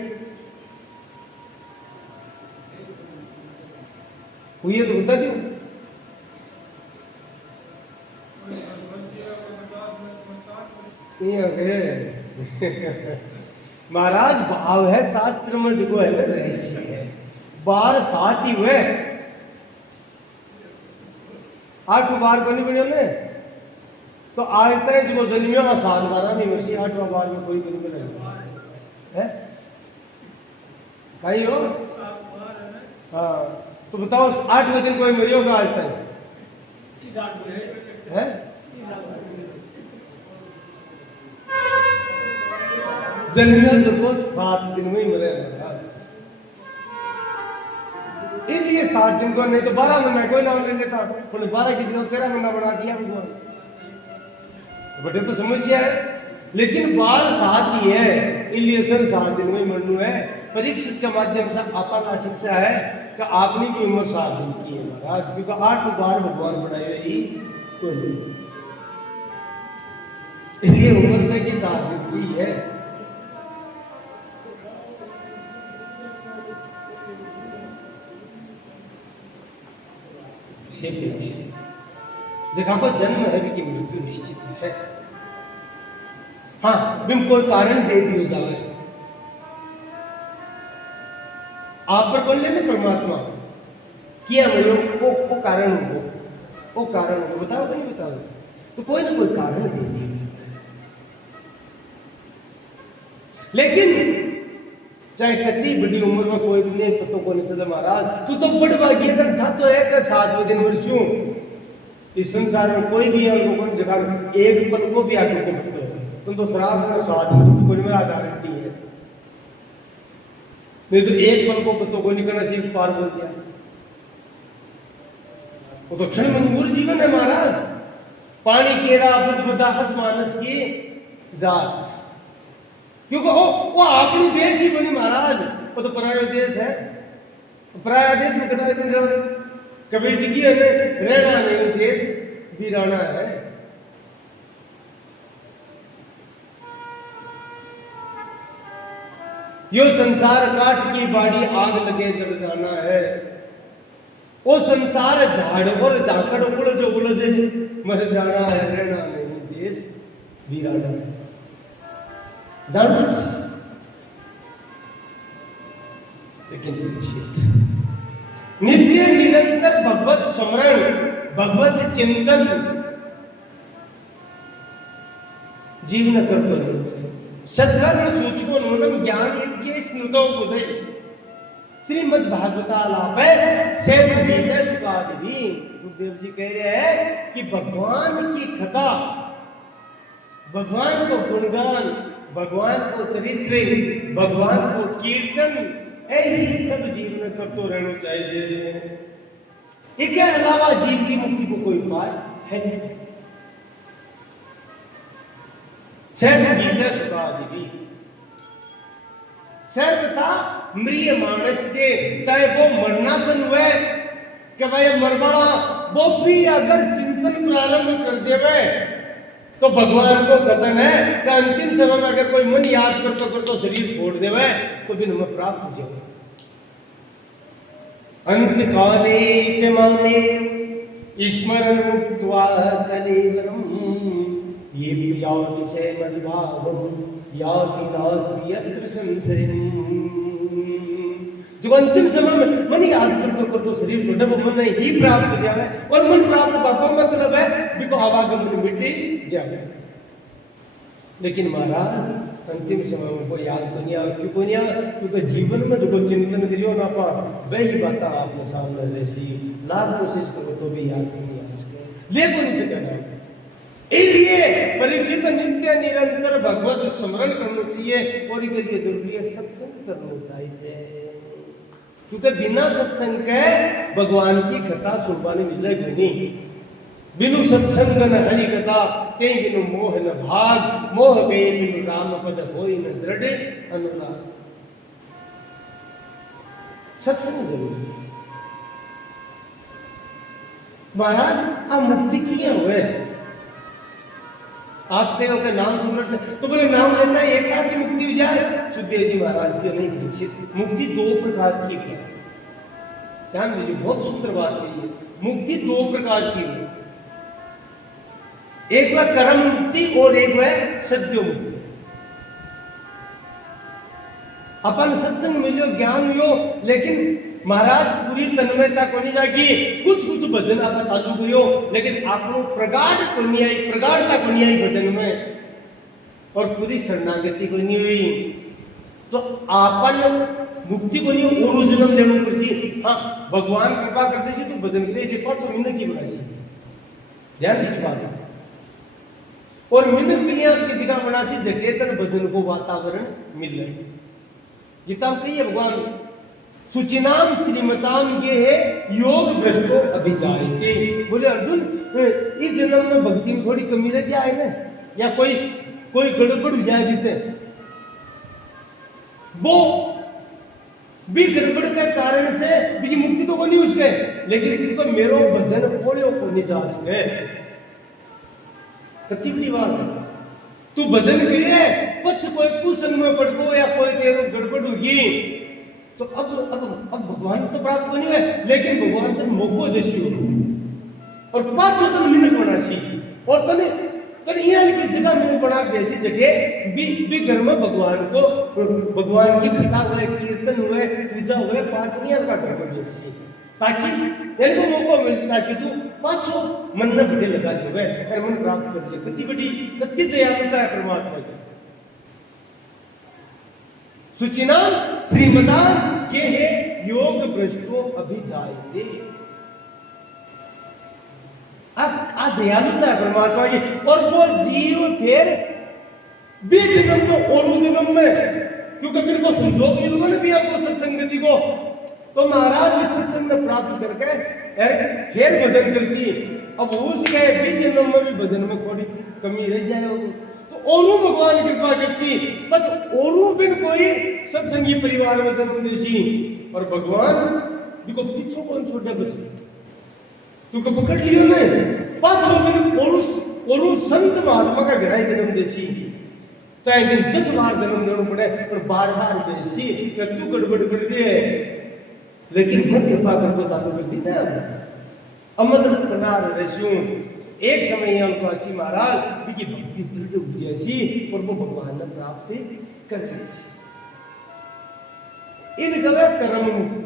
हुई है, तो बता क्यों महाराज, भाव है शास्त्र में जो है ना रहस्य है, 12 7 ही हुए, 8 बार बनी बने ने, तो आज तक जो जन्मियों का 7 12 नहीं वर्षी, 8वां बार में कोई बनी बने है कहीं हो। हाँ, तो बताओ 8वें दिन कोई मरी होगा आज तक है? जन्मे को 7 दिन में ही मरे, इसलिए 7 दिन को नहीं तो 12 महीना कोई नाम ले लेता, 12 की जगह 13 महीना बढ़ा दिया भगवान, बटे तो समस्या है। लेकिन 12 7 ही है, इसलिए 7 दिन में मरनु है। परीक्षित के माध्यम से आपका शिक्षा है कि आपने भी उम्र 7 दिन की है महाराज, क्योंकि 8 बार भगवान बढ़ाए ही तो नहीं, इसलिए उम्र से की 7 दिन की है। जगह पर जन्म है भी कि मृत्यु निश्चित है। हाँ, बिम कोई कारण दे दियो जावे, आप पर बोल लेने परमात्मा किया मरियो वो कारण हो, बताओ कि नहीं बताओ, तो कोई ना कोई कारण दे दिया। लेकिन चाहे कितनी बड़ी उम्र में कोई नहीं पता को नहीं चला महाराज, तू तो बड़ भाग्यधर था, तो है कि 7वें दिन मरचू। इस संसार में कोई भी लोगों की जगह में एक पल को भी आगे को मत हो, तुम तो शराब कर 7 दिन कोई मेरा गारंटी है, नहीं तो एक पल को पत्तों को निकलना सीख पार बोल दिया, वो तो क्षण मंजूर जीवन है महाराज। पानी केरा बुद्ध बदा हस मानस की जात, क्योंकि वो अपनी देश ही बनी महाराज, वो तो पराया देश है, पराया देश में कितना दिन रहे। कबीर जी की रहना नहीं देश वीराना है। यो संसार काट की बाड़ी आग लगे जल जाना है, वो संसार झाड़ और झाकड़ उलझ उलझे मर जाना है, रहना नहीं देश वीराना है। लेकिन परीक्षित, नित्य निरंतर भगवत स्मरण भगवत चिंतन जीवन करते रहना चाहिए। सत्कर्म सूचको नूनम ज्ञान यज्ञ स्मृतो बुधै श्रीमद् भागवतालापे सेन गीत सुखादि। सुखदेव जी कह रहे हैं कि भगवान की कथा, भगवान को गुणगान, भगवान को चरित्र, भगवान को कीर्तन, यही सब जीवन में करते रहना चाहिए। इसके अलावा जीव की मुक्ति को कोई उपाय है नहीं। गीता सुखादि सर्वथा मृय मानस से, चाहे वो मरनासन हुए कि भाई मरबड़ा, वो भी अगर चिंतन प्रारंभ कर देवे तो भगवान को कथन है कि अंतिम समय में अगर कोई मन याद करते करते शरीर छोड़ देवे तो भी हमें प्राप्त हो जाए। अंत काले च मामे स्मरण मुक्त्वा कलेवरम ये प्रियातिशय मद्भावम या नास्ति यत्र संशयम्। जो अंतिम समय में मन याद करते शरीर छोड़े वो मन ही प्राप्त हो जाए, और मन प्राप्त बातों मतलब है बिको आवागमन मिटे जाए। लेकिन महाराज अंतिम समय में कोई याद को नहीं आया, क्यों को नहीं आया? क्योंकि जीवन में जो चिंतन करियो ना पा वही बात आपने सामने रहसी, लाख कोशिश करो तो भी याद नहीं आ सके, ले को नहीं सके ना। इसलिए परीक्षित नित्य निरंतर भगवत स्मरण करना चाहिए, और इसके लिए जरूरी है सत्संग करना चाहिए। क्योंकि बिना सत्संग के भगवान की कथा सुनवाने मिलेगी नहीं। बिनु सत्संग न हरि कथा, ते बिनु मोह न भाग, मोह गए बिनु राम पद होई न दृढ़ अनुराग। सत्संग जरूरी है। महाराज आप मुक्ति किए हुए, आप कहो के नाम सुन तो बोले नाम लेता है एक साथ ही मुक्ति हो जाए। सुखदेव जी महाराज के नहीं दीक्षित, मुक्ति दो प्रकार की है। ध्यान दीजिए, बहुत सुंदर बात है। मुक्ति दो प्रकार की है, एक बार कर्म मुक्ति और एक है सद्यो मुक्ति। अपन सत्संग मिलो, ज्ञान हुयो, लेकिन महाराज पूरी तन्मयता को नहीं जाएगी। कुछ भजन आप चालू करियो, लेकिन आपको प्रगाढ़ को नहीं आई, प्रगाढ़ता को नहीं आई भजन में, और पूरी शरणागति को नहीं हुई, तो आपन मुक्ति को नहीं और जन्म लेना पड़सी। हाँ, भगवान कृपा करते सी तो भजन करे जे 5 महीने की बनासी। ध्यान दीजिए बात। और मिनट मिलियन की जगह बनासी जटेतन भजन को वातावरण मिल रहा है। गीता में कही है भगवान सुचिनाम श्रीमताम ये है योग भ्रष्टो अभिजायते। बोले अर्जुन इस जन्म में भक्ति में थोड़ी कमी रह जाए ना, या कोई गड़बड़ हो जाए जिसे वो भी गड़बड़ के कारण से भी मुक्ति तो को नहीं उसके, लेकिन इनको मेरो भजन बोलो को नहीं जा सके। कितनी बड़ी बात है। तू भजन करे कुछ कोई कुसंग में पड़ गो या कोई तेरो गड़बड़ होगी तो अब भगवान तो प्राप्त नहीं है, लेकिन भगवान तो मोको देसी हो और पांचों तन मिनट बनासी, और तने यहाँ की जगह मैंने बना जैसी जगह भी घर में भगवान की कथा हुए, कीर्तन हुए, पूजा हुए, पाठ नहीं का घर में जैसी, ताकि इनको मौका मिल सके ताकि तू पांचों मन न बड़े लगा दे और मन प्राप्त कर ले। कितनी दयालुता है परमात्मा की। सुचिना श्रीमदान के है योग भ्रष्टो अभिजायते। आ दयालुता है परमात्मा की, और वो जीव फिर बीच जन्म में और जन्म में, क्योंकि फिर को संजोग मिलूंगा ना भी आपको सत्संगति को, तो महाराज इस सत्संग में प्राप्त करके फिर भजन करसी। अब उसके बीच जन्म में भी भजन में थोड़ी कमी रह जाए तो ओरू भगवान कृपा करसी, बस ओरू बिन कोई सत्संगी परिवार में जन्म देसी, और भगवान बिको पीछो कौन छोड़ना बचे, क्योंकि पकड़ लियो ने पांचों बिन ओरू संत महात्मा का गहराई जन्म देसी, चाहे दिन 10 बार जन्म देना पड़े पर बार बेसी तू गड़बड़ कर रही है, लेकिन मैं कृपा करको चालू कर दी ना अमदन बना रसूं। एक समय उनको असी महाराज की भक्ति दृढ़ हो जैसी और वो भगवान ने प्राप्त कर ली। इन गवे कर्म मुक्ति,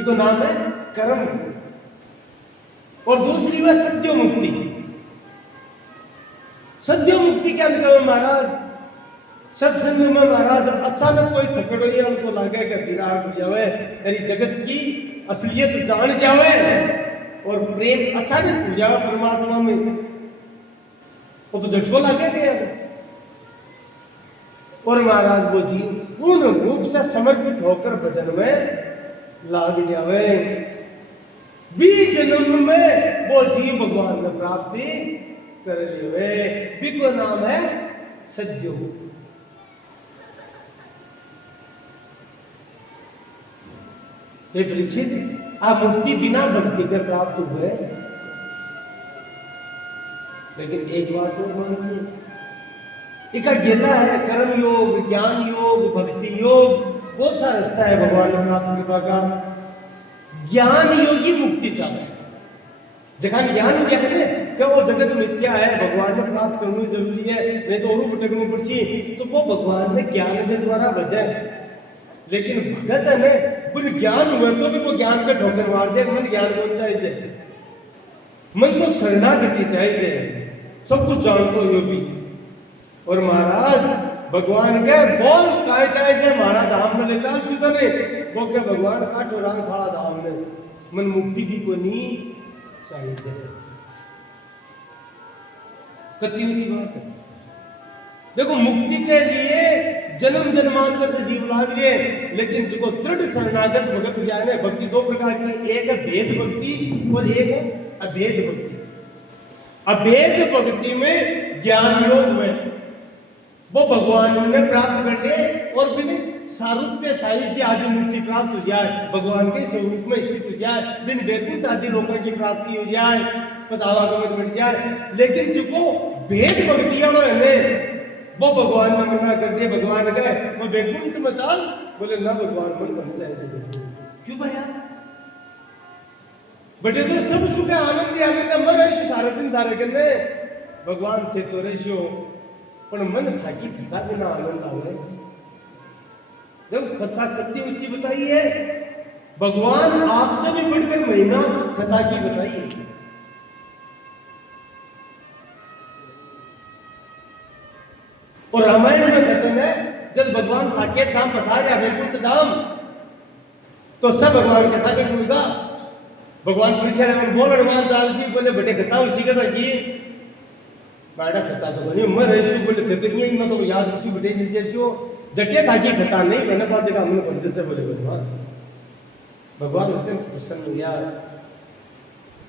इको नाम है कर्म, और दूसरी वह सद्यो मुक्ति। सद्यो मुक्ति क्या मतलब है महाराज? सत्संग में महाराज अचानक कोई थकड़ोइया उनको लागे कि विराग हो जावे, तेरी जगत की असलियत जान जावे और प्रेम अचानक हो जावे परमात्मा में, वो तो झटको लागे गया। और महाराज वो जीव पूर्ण रूप से समर्पित होकर भजन में लाग जावे, 20 जन्म में वो जीव भगवान ने प्राप्ति कर लेवे। बिको नाम है सद्यो। हे परीक्षित, आप मुक्ति बिना भक्ति के प्राप्त हुए, लेकिन एक बात और मानिए, इका गेला है कर्म योग, ज्ञान योग, भक्ति योग, बहुत सा रास्ता है भगवान ने प्राप्त कृपा का। ज्ञान योगी मुक्ति चाहे, जहां ज्ञान हो जाए ना कि वो जगत मिथ्या है, भगवान ने प्राप्त करनी जरूरी है, नहीं तो और भटकनी पड़सी, तो वो भगवान ने ज्ञान के द्वारा बजे। लेकिन भगत है ना, बुद्ध ज्ञान हुए तो भी वो ज्ञान का ठोकर मार दे, मन ज्ञान कौन चाहिए, मन तो शरणागति चाहिए, सब कुछ जानते हो भी। और महाराज भगवान के बोल काय चाहिए, महारा धाम में ले चाल सुधरे, वो के भगवान काटो राग थाड़ा धाम में, मन मुक्ति भी को नहीं चाहिए। कितनी ऊंची बात है। देखो मुक्ति के लिए जन्म जन्मांतर से जीव लाग रहे, लेकिन जो दृढ़ शरणागत भगत जाए ना, भक्ति दो प्रकार की, एक है भेद भक्ति और एक है अभेद भक्ति। अभेद भक्ति में ज्ञान योग में वो भगवान ने प्राप्त कर ले और बिन सारूप्य साहित्य आदि मुक्ति प्राप्त हो जाए, भगवान के स्वरूप में स्थित हो जाए, बिन वैकुंठ आदि लोकों की प्राप्ति हो जाए, पदावागमन मिट जाए। लेकिन जो भेद भक्ति है वो भगवान ने मना कर दिया। भगवान कहे मैं वैकुंठ में चाल, बोले ना भगवान मन बन जाए। क्यों भैया बटे तो सब सुख आनंद आनंद मन ऐसे सारा दिन धारे करने भगवान थे तो रेशियो, पर मन था कि कथा बिना आनंद आवे। जब कथा कितनी ऊंची बताई है, भगवान आपसे भी बढ़कर महिमा कथा की बताई है। और रामायण में कहते हैं जब भगवान साकेत धाम पधारे वैकुंठ धाम, तो सब भगवान के साथ टूटा। भगवान परीक्षा लेकर बोल हनुमान चालीसी बोले बेटे कथा उसी का था कि बाड़ा कथा तो बनी मैं रेशु बोले थे तो यही मैं तो याद उसी बेटे नीचे से जटे था कि कथा नहीं मैंने पास जगह हमने परिचय से बोले भगवान अत्यंत प्रसन्न हुआ।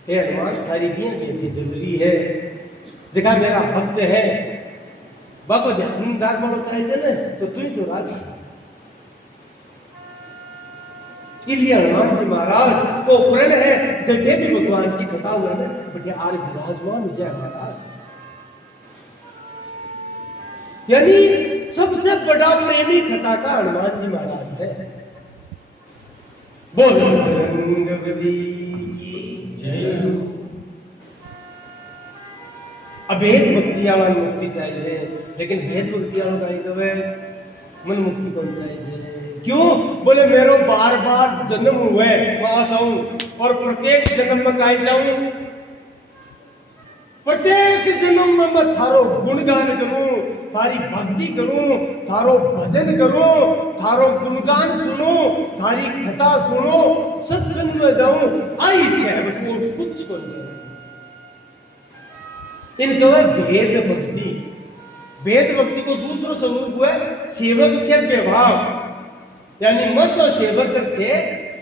हे हनुमान थारी बेटी जरूरी है, जगह मेरा भक्त है, बाबा ध्यान राग बड़ो चाहिए ना, तो तू ही तो राग। इसलिए हनुमान जी महाराज को प्रण है जटे भी भगवान की कथा हुआ ना बेटे आर विराजमान हो जाए महाराज। यानी सबसे बड़ा प्रेमी कथा का हनुमान जी महाराज है। बोल बजरंगबली की जय। अभेद भक्ति वाला मुक्ति चाहिए, लेकिन भेद भक्ति वालों का ही मन मुक्ति कौन चाहिए? क्यों? बोले मेरो बार बार जन्म हुए वहां जाऊं और प्रत्येक जन्म में कहीं जाऊं, प्रत्येक जन्म में मैं थारो गुणगान करूं, थारी भक्ति करूं, थारो भजन करूं, थारो गुणगान सुनो, थारी कथा सुनो, सत्संग में जाऊं, आई है बस और कुछ को चाहिए। इनका भेद भक्ति, भेद भक्ति को दूसरा स्वरूप हुआ सेवक से व्यवहार, यानी मत तो सेवक करते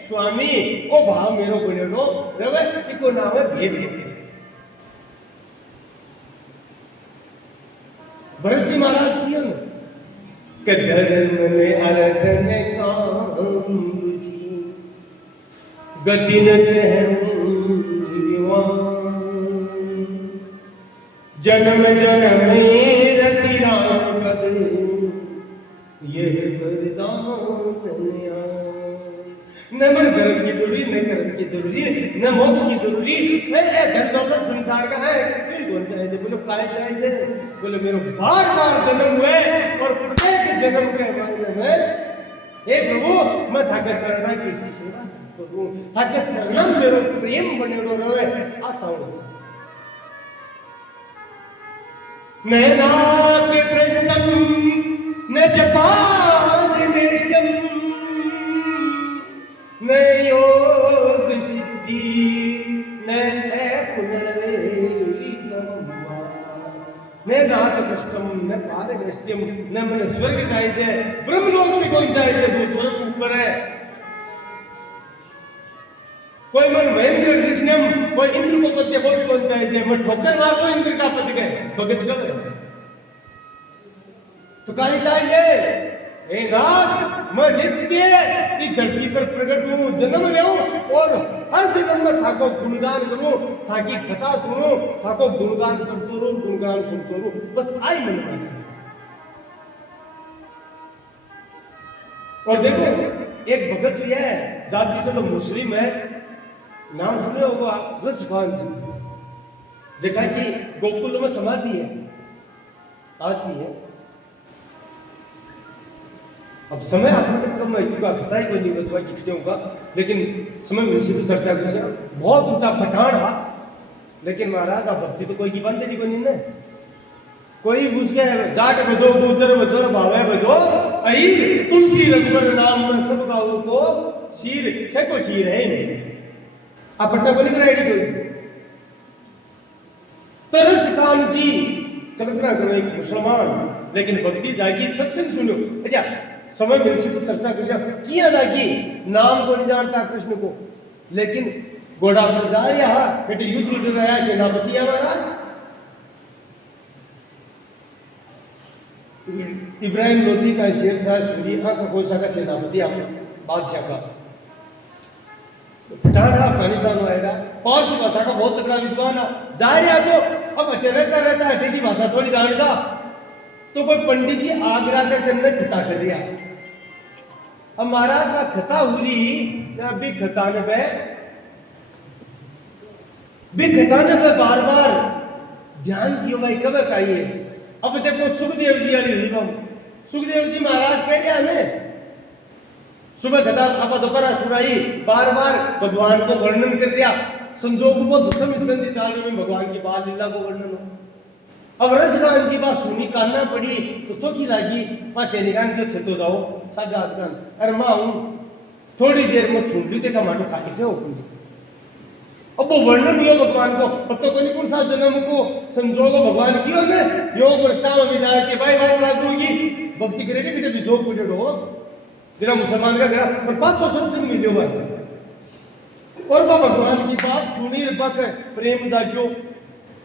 स्वामी ओ भाव मेरो बनेलो रवे इको नाम है भेद भक्ति। भरत जी महाराज किया ना कि धर्म में अर्थ ने काम गति न जन्म जन्म रति राम पद ये वरदान न मन कर्म की जरूरी, न कर्म की जरूरी, न मोक्ष की जरूरी, धन दौलत संसार का है कौन चाहिए? बोलो काय चाहिए? बोले मेरे बार बार जन्म हुए और प्रत्येक जन्म के मायने में हे प्रभु मैं थाके चरणा की सेवा करूं ताकि चरणम मेरो प्रेम बनेड़ो रहे आ चाहूं नैनाक पृष्ठम न जपान मेष्टम न योग सिद्धि न न नाथ पृष्ठम न पारगष्ट्यम न मन स्वर्ग जायचे ब्रह्मलोक में कोई जायचे जो स्वर्ग ऊपर है कोई मन महेंद्र कृष्णम कोई इंद्र को पत्ते वो भी कौन जायचे मैं ठोकर मारो इंद्र का पति गए भगत कब है तो काली चाहिए हे नाथ मैं नित्य इस धरती पर प्रकट हूं जन्म लेऊं और हर जन्म में थाको गुणगान करूं ताकि कथा सुनो थाको गुणगान करतो रहूं गुणगान सुनतो रहूं बस आई मन में और देखो एक भगत भी है जाति से तो मुस्लिम है नाम सुने होगा आप रसखान जी जगह की गोकुल में समाधि है आज भी है अब समय आपने तक कम है क्योंकि खता ही कोई नहीं बतवा कि क्यों होगा लेकिन समय में तो चर्चा कर बहुत ऊंचा पठान हा लेकिन महाराज आप भक्ति तो कोई की बात नहीं कोई नहीं कोई उसके जाट बजो गुजर बजो भावे बजो आई तुलसी रघुवर नाम में सब गाओ को शीर से को शीर है आप पट्टा को नहीं कराएगी कोई तरस खान जी कल्पना करो एक मुसलमान लेकिन भक्ति जाएगी सत्संग सुनो अच्छा समय मिल से तो चर्चा कर किया जाएगी नाम को नहीं जानता कृष्ण को लेकिन घोड़ा पर जा रहा कटी युद्ध लड़ रहा सेनापति है महाराज इब्राहिम लोधी का शेर शाह सूर्य का कोसा का सेनापति हम बादशाह का पठान अफगानिस्तान में आएगा पारसी भाषा का बहुत तगड़ा विद्वान है जा रहा तो अब हटे रहता अटे की भाषा थोड़ी जानता तो कोई पंडित जी आगरा के अंदर खता कर रहा अब महाराज का खता हो रही अभी खताने पे बार बार ध्यान दियो भाई कब चाहिए अब देखो सुखदेव जी वाली हुई हम सुखदेव जी महाराज कह रहे हमें सुबह खता आप दोपहर सुनाई बार बार भगवान को वर्णन कर रहा संजोग को दशम स्कंदी चाल में भगवान की बाल लीला को वर्णन हो अब रसगान जी बात सुनी कानना पड़ी तो चौकी लागी पास सैनिकान के थे तो जाओ सागा आदगान अरे माँ हूँ थोड़ी देर में छूट ली देखा माटो काहे के हो अब वो वर्णन किया भगवान को पत्तो को नहीं कौन सा जन्म को संजोग भगवान कियो ने योग प्रस्ताव विचार के भाई बात लागूगी भक्ति करेगी बेटे बिजोग पड़े हो जरा मुसलमान का गया पर 500 सत्संग मिलियो बात और भगवान की बात सुनी रपक प्रेम जाग्यो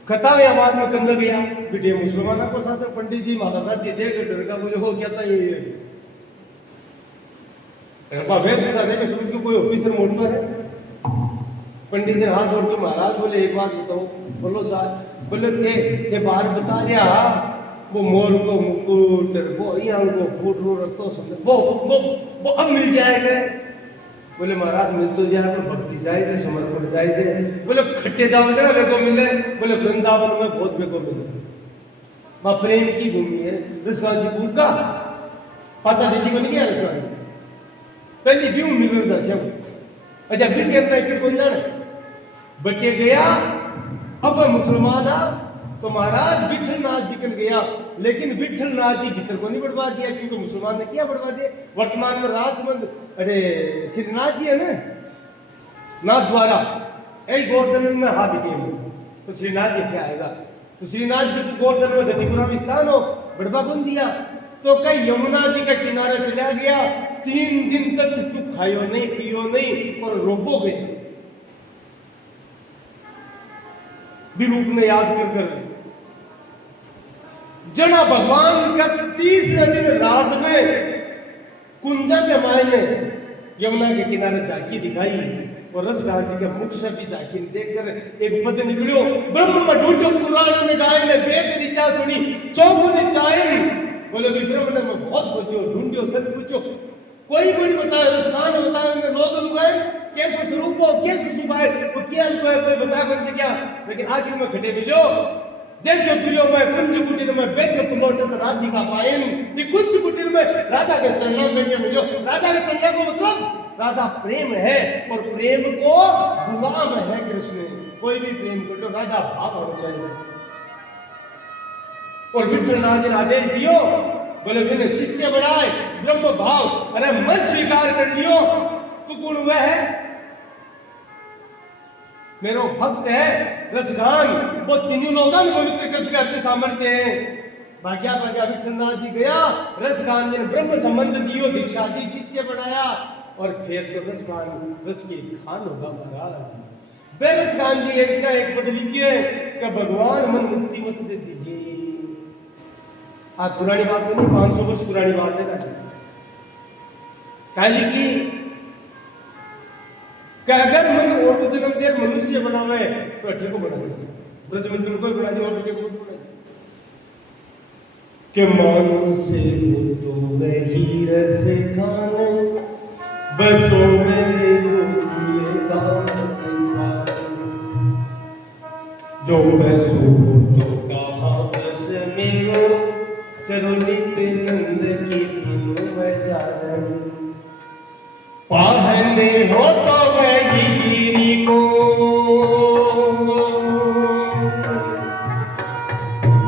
खतावे आवाज में करने गया बेटे मुसलमान को शासन पंडित जी महाराज साथ ये देख डर का बोले हो क्या था ये वेशभूषा देखे समझ के कोई ऑफिसर मोटो है पंडित जी हाथ जोड़ के महाराज बोले एक बात बताओ बोलो साहब बोले थे बाहर बता रहा वो मोर को मुकुट वो यहाँ को फूट रो रखो वो अब मिल जाएगा बोले महाराज मिल तो जाए पर भक्ति जाए समर्पण जाए बोले खट्टे जाओ जरा बेको मिले बोले वृंदावन में बहुत बेको मिले वहां प्रेम की भूमि है रसगान जी पूर का पाचा दीदी को नहीं गया रसगान जी पहली व्यू मिलर था सब अच्छा बिट के अंदर कौन जाने बटे गया अब मुसलमान आ तो महाराज विठलनाथ जी कन गया लेकिन विठलनाथ जी भीतर को नहीं बढ़वा दिया क्योंकि मुसलमान ने क्या बढ़वा दिया वर्तमान में राजमंद अरे श्रीनाथ जी है ना नाथ द्वारा यही गोवर्धन में हा बिकेम तो श्रीनाथ जी क्या आएगा तो श्रीनाथ जी को गोवर्धन में जतिपुरा में स्थान हो बढ़वा कौन दिया तो कई यमुना जी के किनारे चला गया 3 दिन तक चुप खायो नहीं पियो नहीं और रोबो गए विरूप ने याद कर जना भगवान का 30वें दिन रात में कुंजा के मायने यमुना के किनारे झांकी दिखाई और रसगान जी के मुख से भी झांकी देखकर एक पद निकलो ब्रह्म में ढूंढो पुराण ने गाय ने वेद ऋचा सुनी चौगुनी गायन बोले भी ब्रह्म ने मैं बहुत खोजो ढूंढो सब पूछो कोई नहीं बताया रसगान ने बताया लोग लुगाए कैसे स्वरूप हो कैसे सुभाए वो क्या कोई बता कर से क्या लेकिन आखिर में खड़े मिलो देखो तुरियो में कुंज कुटीर में बैठे पुलोटत राधिका पायन ये कुंज कुटीर में राधा के चरणों में मिलो राधा के चरणों को मतलब राधा प्रेम है और प्रेम को गुलाम है कृष्ण। कोई भी प्रेम कर तो राधा भाव होना चाहिए। और विठल राज ने आदेश दियो, बोले मैंने शिष्य बनाए ब्रह्म भाव, अरे मैं स्वीकार कर लियो, तू कौन हुआ है? मेरो भक्त है रसगान, वो तीनों लोगों में पवित्र कृष्ण का अति सामर्थ्य है। भाग्या भाग्या विठलनाथ जी गया, रसगान जी ने ब्रह्म संबंध दियो, दीक्षा दी, शिष्य बनाया, और फिर तो रसगान रस के खान होगा महाराज। बेरसगान जी इसका एक पद लिखिए कि भगवान मन मुक्ति मत दे दीजिए। आज पुरानी बात नहीं, 500 वर्ष पुरानी बात है ना। क्या लिखी कि अगर मन और जन्म देर मनुष्य बनावे तो अठे को बना दे, ब्रजमंडल को बना दे और बेटे को बना दे। कि मानुष्य हो तो वही रस खान, बसो ब्रज गोकुल गान। जो बसो तो कहाँ बस मेरो, चलो नित्य नंद की तीनों में जारण। पाहने हो तो वही गिरी को,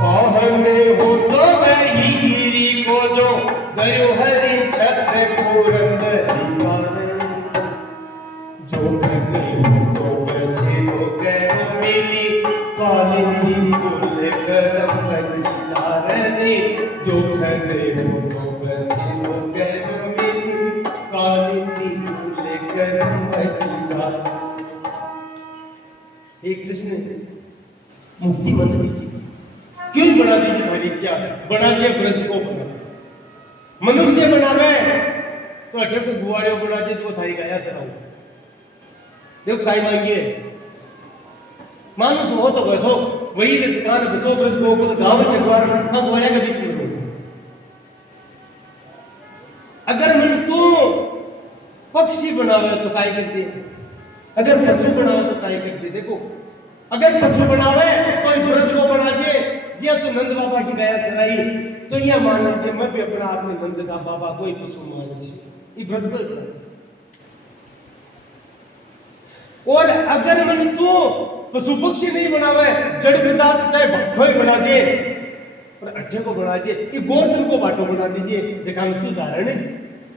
पाहने हो तो वही गिरी को, जो दयो हरि छत्र पुरंदरी कारण। जो कभी हो तो वैसे हो करो मिली, कालिंदी कुल कदम बनी तारने। जो कभी हो तो वैसे हो करो मिली, कालिंदी कुल कदम बनी तारने। हे कृष्ण मुक्ति मत दीजिए, क्यों बना दीजिए हमारी इच्छा, बना दिए ब्रज को बना। मनुष्य बनावे तो अठे को गुआड़ियों बना दे तो थारी गाया सराऊ। देखो काय मांगिए, मानुष हो तो बसो वही रसगान, बसो ब्रज गोकुल गांव के द्वार, हम गुआड़िया के बीच में रहो। अगर मन तू पक्षी बनावे तो काय करजे, अगर पशु बनावे तो काय करजे। देखो अगर पशु बनावे तो ब्रज को बना दे, या तो नंद बाबा की गाया चराई, तो यह मान लीजिए मैं भी अपना आप में नंद का बाबा कोई पशु मान ये ब्रज को बना दे। और अगर मन तू पशु पक्षी नहीं बनावे, जड़ पदार्थ चाहे भाटो ही बना दे और अड्डे को बना दे, ये गोवर्धन को भाटो बना दीजिए, जगह तू धारण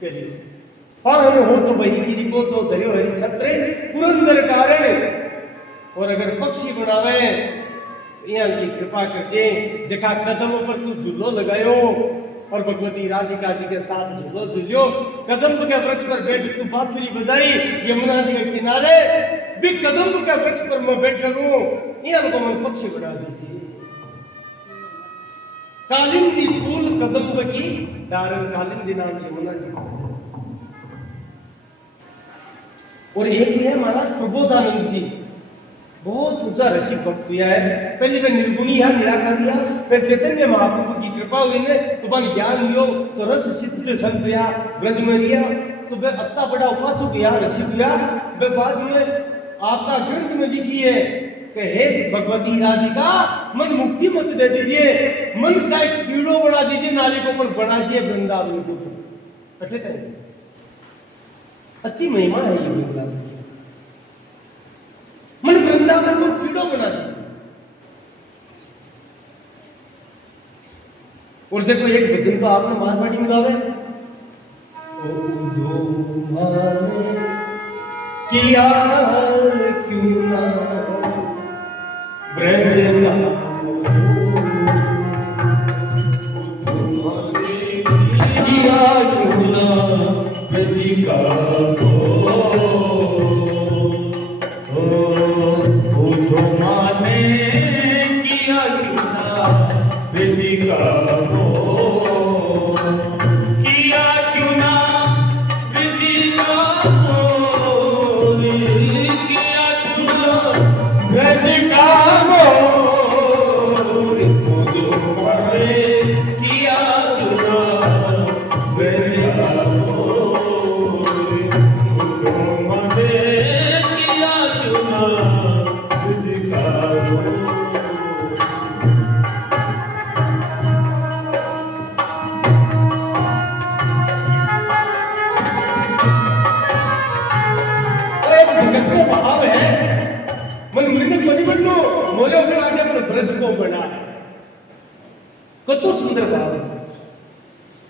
करिए। पाहन हो तो वही गिरी को, जो धरियो हरि छत्र पुरंदर कारण। और अगर पक्षी बनावे यहाँ की कृपा करजे, जखा कदम पर तू झूलो लगायो और भगवती राधिका जी के साथ झूलो झूलियो, कदम के वृक्ष पर बैठ तू बांसुरी बजाई यमुना जी के किनारे, भी कदम के वृक्ष पर मैं बैठ रहूं, यहाँ को मन पक्षी बना दीजिए। कालिंदी फूल कदम्ब की डारन, कालिंदी नाम यमुना जी। और एक भी है महाराज प्रबोधानंद जी, बहुत ऊंचा रसिक भक्त किया है। पहले वे निर्गुणी है, निराकारी है, फिर चैतन्य महाप्रभु की कृपा हुई ने तुम्हारे ज्ञान लियो तो रस सिद्ध संत या ब्रज में रिया, तो वे अत्ता बड़ा उपासक या रसिक या। वे बाद में आपका ग्रंथ में लिखी है कि हे भगवती राधिका मन मुक्ति मत दे दीजिए, मन चाहे कीड़ो बना दीजिए, नाली को पर बना दीजिए वृंदावन को। अठे अति महिमा है ये वृंदावन की। मन वृंदावन को कीड़ो बना दिया। और देखो एक भजन तो आपने मारवाड़ी में गावे, ओ दो माने किया क्यों ना ब्रज का, किया क्यों ना ब्रज का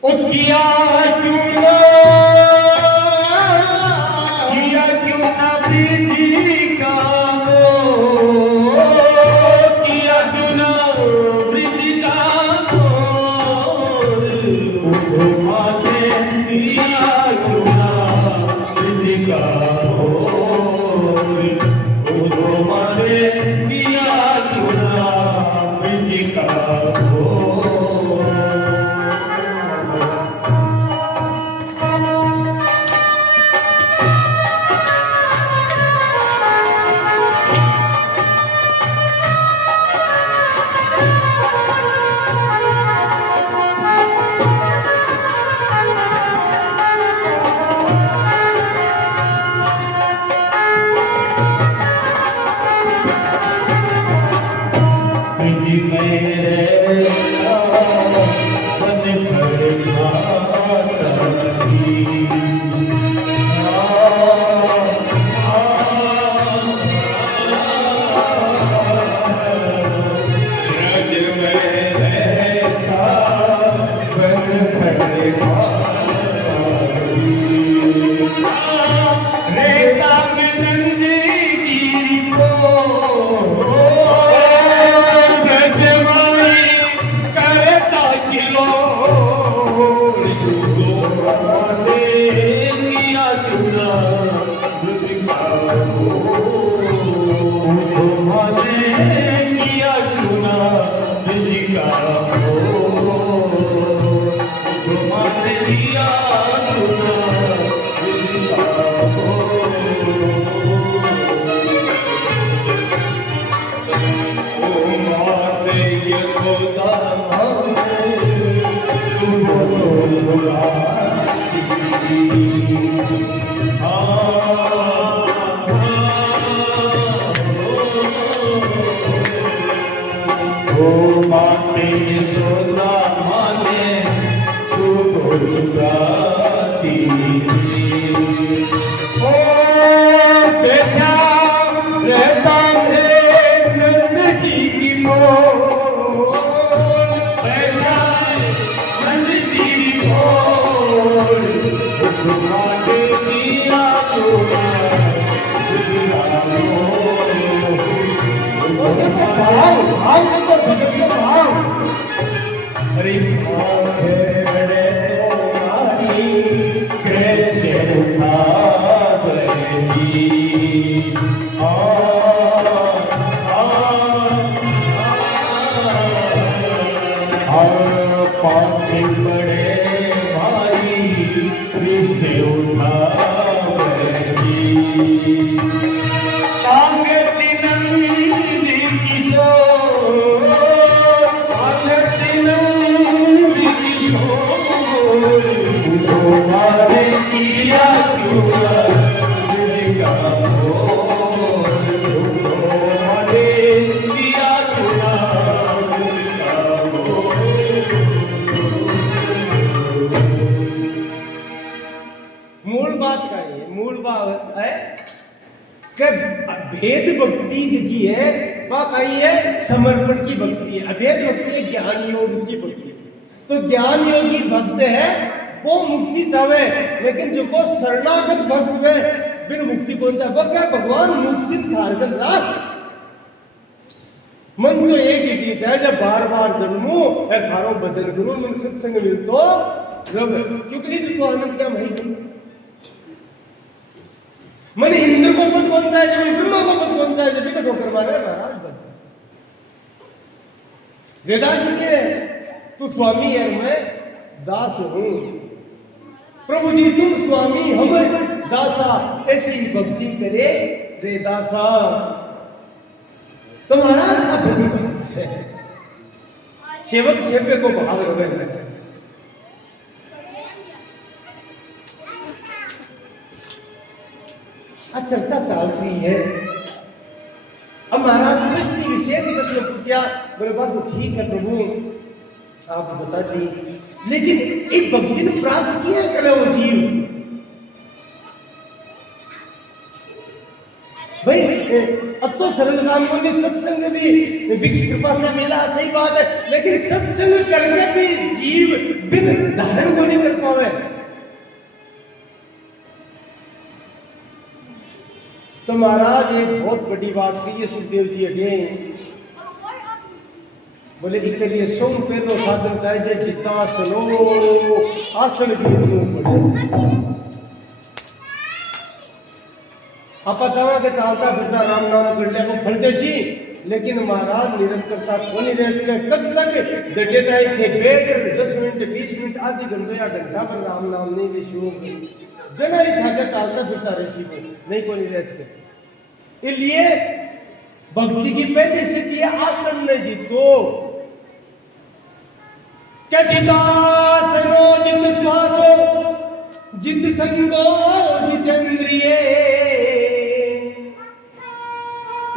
ओ किया क्यों ना प्रीति का मोल, किया क्यों ना प्रीति का मोल, उठो माथे किया क्यों ना प्रीति का मोल, उठो माथे किया क्यों ना प्रीति का मोल। भेद भक्ति की है वह कही है समर्पण की भक्ति है, अभेद भक्ति है ज्ञान योग की भक्ति। तो ज्ञान योगी भक्त है वो मुक्ति चाहे, लेकिन जो को शरणागत भक्त है बिन मुक्ति कौन चाहे क्या भगवान मुक्ति धारगन रात। मन तो एक ही चीज है, जब बार बार जन्मो और थारो भजन करो मन सत्संग मिलतो रब, क्योंकि इस तो आनंद क्या मही मन इंद्र को पद बनता है, जब ब्रह्मा को पद बनता है, जब ठोकर मारे महाराज बनता। वेदांत के तू स्वामी है मैं दास हूं, प्रभु जी तुम स्वामी हम दासा, ऐसी भक्ति करे रे दासा। तो महाराज का बड़ी बात है, सेवक सेव्य को भाव रवे है। चर्चा चल रही है। अब महाराज दृष्टि विशेष प्रश्न पूछा, मेरे बात तो ठीक है प्रभु आप बता दी, लेकिन एक भक्ति ने प्राप्त किया करे वो जीव भाई। अब तो सरल काम को नहीं, सत्संग भी विकी कृपा से मिला, सही बात है, लेकिन सत्संग करके भी जीव बिन धारण को नहीं कर पावे। तो महाराज एक बहुत बड़ी बात कही है सुखदेव जी अगे, बोले इसके लिए सोम पहलो साधन चाहिए जितासनो आसन जीतनो पड़े। आप चावा के चालता फिरता राम नाम कर लिया को फल देसी, लेकिन महाराज निरंतरता को नहीं रह सके। कब तक डटे थे बैठ 10 मिनट 20 मिनट आधी घंटे या घंटा पर राम नाम नहीं ले शुरू जना ही था के चालता फिरता रेसी को नहीं को नहीं रह सके। इसलिए भक्ति की पहली सीढ़ी है आसन में जीतो। क्या जितासनो जित श्वासो जित संगो जितेंद्रिय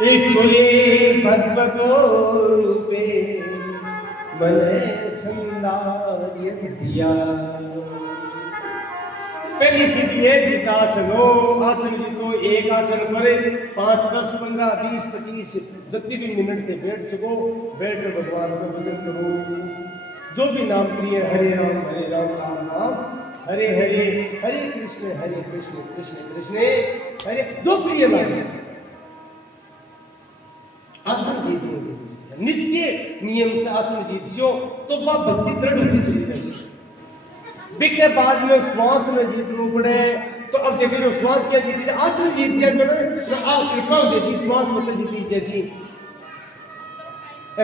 ईश्वरी भगवतो रूपे मने संदार्य दिया। पहली सीढ़ी है जितासनो, आसन जीतो। एक आसन पर 5 10 15 20 25 जितनी भी मिनट के बैठ सको, बैठ कर भगवान को भजन करो। जो भी नाम प्रिय, हरे राम राम राम हरे हरे, हरे कृष्ण कृष्ण कृष्ण हरे, जो प्रिय लगे आसन जीत। नित्य नियम से आसन जीतियो तो वह भक्ति दृढ़ होती चली जाएगी। बिके बाद में श्वास में जीतना पड़े, तो अब देखिए जो श्वास क्या जीती, आसन जीत दिया कृपा जैसी श्वास मतलब जीती जैसी।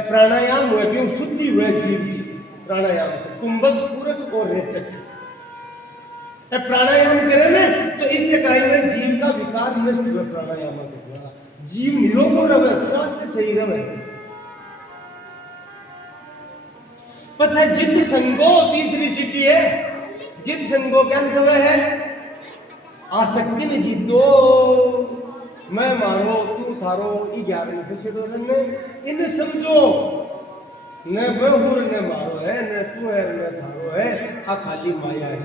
प्राणायाम हुए क्यों शुद्धि हुए जीव की, प्राणायाम से कुंभक पूरक और रेचक। प्राणायाम करे ना तो इससे कार्य जीव का विकार नष्ट हुआ। प्राणायाम के द्वारा जीव निरोग रहे, स्वास्थ्य सही रहे। पता जित संगो तीसरी सीढ़ी है। जित संगो क्या लिखा हुआ है, आसक्ति ने जीतो। मैं मारो तू थारो ई 11 में इन समझो न बहुर न मारो है, न तू है न थारो है, आ खाली माया है।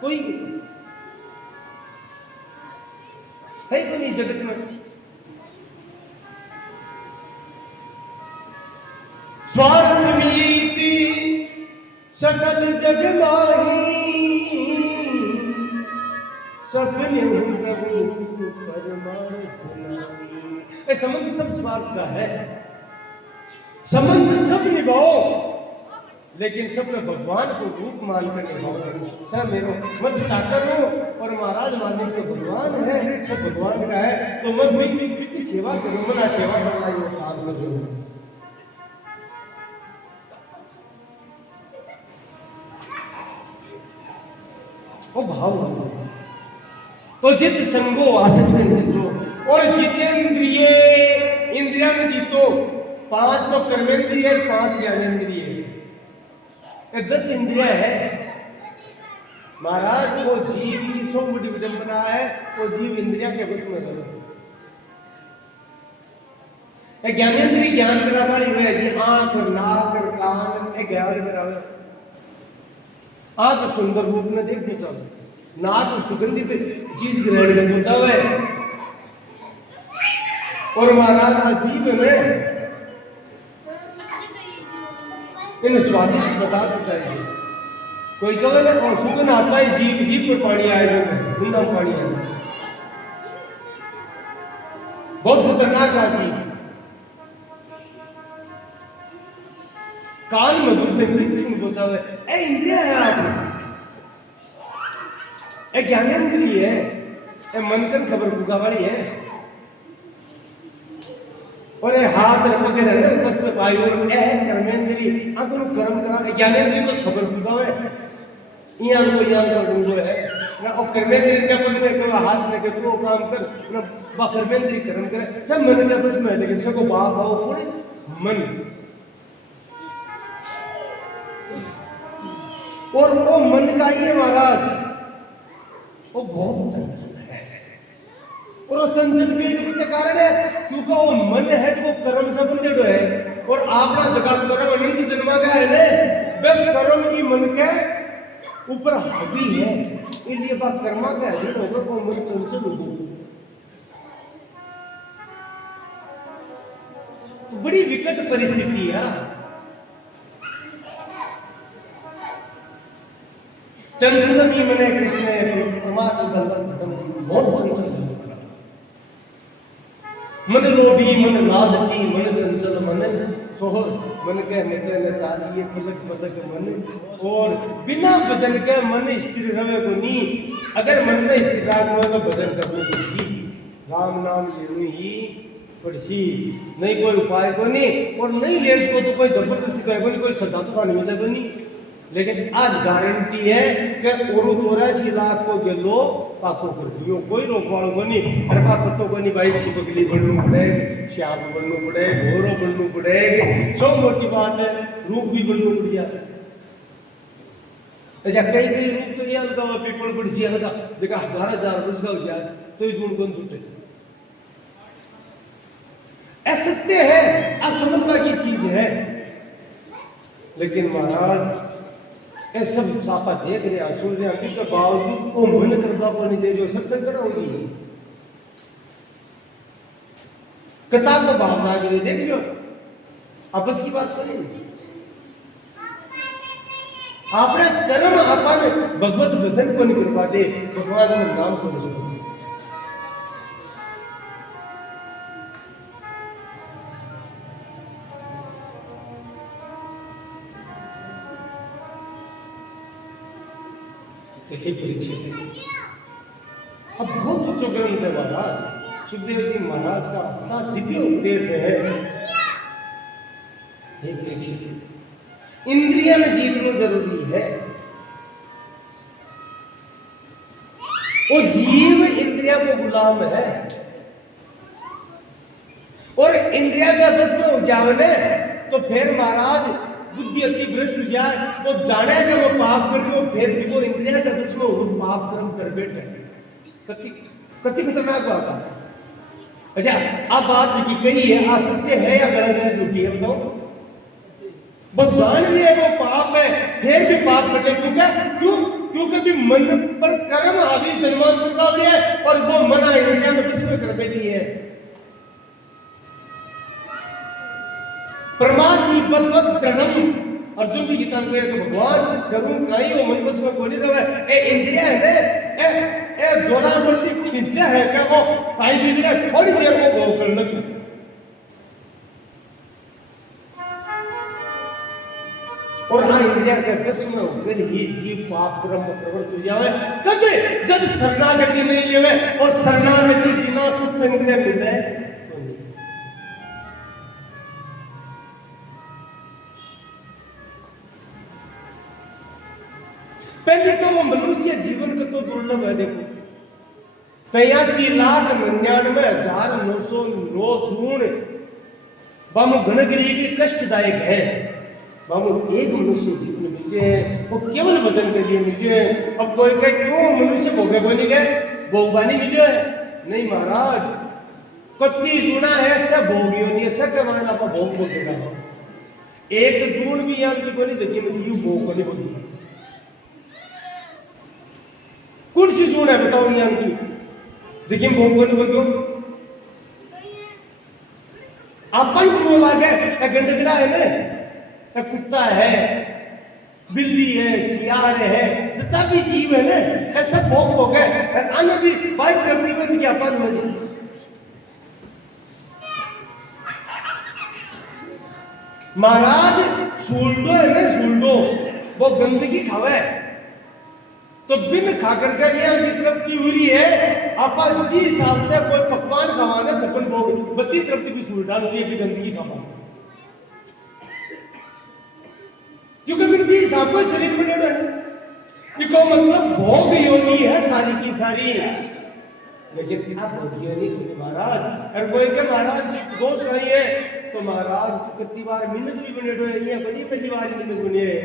कोई है को नहीं जगत में। स्वार्थ मीति सकल जग माही, सपने प्रभु परमार्थ नाई। संबंध सब स्वार्थ का है, संबंध सब निभाओ, लेकिन सब में भगवान को रूप मानकर निभाओ। सब मेरो मत चाकर हो और महाराज मालिक तो भगवान है, सब भगवान का है, तो मत भी की सेवा करो, मना सेवा करना ही काम करो। वो भाव हो तो जित संगो आसन में जीतो और जितेंद्रिय इंद्रिया में जीतो। 5 तो कर्मेंद्रिय, 5 ज्ञानेंद्रिय, 10 इंद्रिया है। महाराज वो जीव की सो बड़ी विडंबना है, वो जीव इंद्रिया के वश में रहे। ज्ञानेंद्रिय ज्ञान करा वाली हुए जी, आंख नाक कान ज्ञान करावे। आंख सुंदर रूप में देख पहुंचावे, नाक सुगंधित चीज ग्रहण कर पहुंचावे, और महाराज जीव में इन स्वादिष्ट पदार्थ चाहिए। कोई कहे ना और सुगंध आता है जीव जीव पर पानी आएगा, गुंडा पानी आएगा, बहुत खतरनाक है जीव। कान मधुर संगीत सुन पहुंचावे, ए इंद्रिया है आपने, ए ज्ञानेंद्रिय है, ए मनकन खबर भूखा वाली है, और ए हाथ रख रहने उपस्थ पाई, और ए कर्मेंद्रिय आंखों कर्म करा। ज्ञानेंद्रिय को खबर भूखा है, यहाँ को डूंगो है ना, और कर्मेंद्रिय क्या पकड़े करो हाथ में के तो काम कर ना, बा कर्मेंद्रिय कर्म करे, सब मन के बस में, लेकिन सबको बाप आओ पूरे मन। और वो मन का ही है महाराज, वो बहुत चंचल है, और वो चंचल के पीछे कारण है क्योंकि वो मन है जो कर्म से बंधे है, और आपका जगह कर्म अनंत जन्मा का है ना, वे कर्म ही मन के ऊपर हावी है, इसलिए बात कर्मा का अधीन होगा वो मन चंचल होगा। बड़ी विकट परिस्थिति है। चंचल मी मने कृष्ण प्रमाद बलवंतम, बहुत चंचल है मन लोभी मन लालची मन चंचल मन सोहर, मन के नेते न चालिए पलक पलक मन, और बिना भजन के मन स्थिर रहे को नहीं। अगर मन में स्थिराग हो तो भजन करने पड़सी, राम नाम लेने ही पड़सी, नहीं कोई उपाय को नहीं, और नहीं ले इसको तो कोई जबरदस्ती करेगा नहीं, कोई सजा तो नहीं मिलेगा नहीं। लेकिन आज गारंटी है कि और 84 लाख को गेलो पाको कर दियो, कोई रोकवाड़ो को नहीं। अरे बाप पत्तो को नहीं भाई, चिपकली बनना पड़ेगा, श्याम बनना पड़ेगा, घोरो बनना पड़ेगा, सब मोटी बात है, रूप भी बनना पड़ जाता। अच्छा कई कई रूप तो ये अलगा हुआ पीपल पड़सी अलगा जगह 1000 वर्ष का हो जाए तो ये जून कौन सुनते। असत्य है, असमझता की चीज है। लेकिन महाराज ये सब सापा देख रहे सुन रहे अभी के बावजूद को मन करवा को नहीं दे रहे हो, सत्संग करा होगी किताब को भाव जाग रहे देख लो, आपस की बात करें। अपने कर्म अपन भगवत भजन को नहीं करवा दे, भगवान का नाम को नहीं सुनो। हे परीक्षित, अब बहुत उच्च ग्रंथ है महाराज, सुखदेव जी महाराज का अपना दिव्य उपदेश है। हे परीक्षित, इंद्रिया में जीतना जरूरी है। वो जीव इंद्रिया को गुलाम है, और इंद्रिया का बस में हो जाओ तो फिर महाराज बुद्धि अति भ्रष्ट हो जाए, वो जाने कि वो पाप कर रही हो, फिर भी वो इंद्रिया का बस में हो पाप कर्म कर बैठे, कति कति खतरनाक बात है। अच्छा अब बात की कही है, असत्य है या गलत है, झूठी है बताओ। वो जान रही है वो पाप है, फिर भी पाप कर ले, क्योंकि भी मन पर कर्म हावी जन्मांतर का हो रहा है, और वो मना इंद्रिया में किस में कर बैठी है। परमात्मा बलवत दृढ़म, अर्जुन की गीता में तो भगवान करूं कहीं वो मन बस में कोनी रहे। ए इंद्रिया है ए जोरा बढ़ती खींचा है क्या वो काई बिगड़ा थोड़ी देर में वो कर लगी। और हाँ इंद्रिया के बस में होकर ही जीव पाप कर्म में प्रवृत्त हो जावे। कदे जब शरणागति नहीं लेवे, और शरणागति बिना सत्संग के मिले पहले तो वो मनुष्य जीवन का तो दुर्लभ है। देखो 83,99,909 जून बामु घनगिरी की कष्टदायक है। बामु एक मनुष्य जीवन मिले हैं, वो केवल भजन के लिए मिले हैं। अब कोई कहे क्यों मनुष्य भोगे को नहीं गए, भोगवानी मिले है? नहीं महाराज, कत्ती जुना है सब भोगियो नहीं, सब के मान आप भोग बोलेगा। एक जून भी यहाँ की कोई जगह में जीव भोग को नहीं बोली। कौन सी जून है बताओ यहाँ की जगह भोग को नहीं बोलो। अपन को लागे गंडगड़ा है ना, कुत्ता है, बिल्ली है, सियार है, जितना भी जीव है ना ऐसा भोग भोग है। अन्य भी भाई क्रमणी को जगह अपन हो जाए। महाराज सूल्डो है ना, सूल्डो वो गंदगी खावे तो बिन खाकर के ये की तृप्ति हो रही है। आप जी हिसाब से कोई पकवान खावाना 56 भोग, बत्ती तृप्ति भी सुल्तान हो रही है कि गंदगी खावा, क्योंकि बिन भी हिसाब को शरीर बने है। इसको मतलब भोग योनि है सारी की सारी। लेकिन अब भोग योनि महाराज, अगर कोई के महाराज दोष नहीं है तो महाराज कितनी बार मिन्नत भी बने हुए ये बड़ी पहली बार मिन्नत बनी है।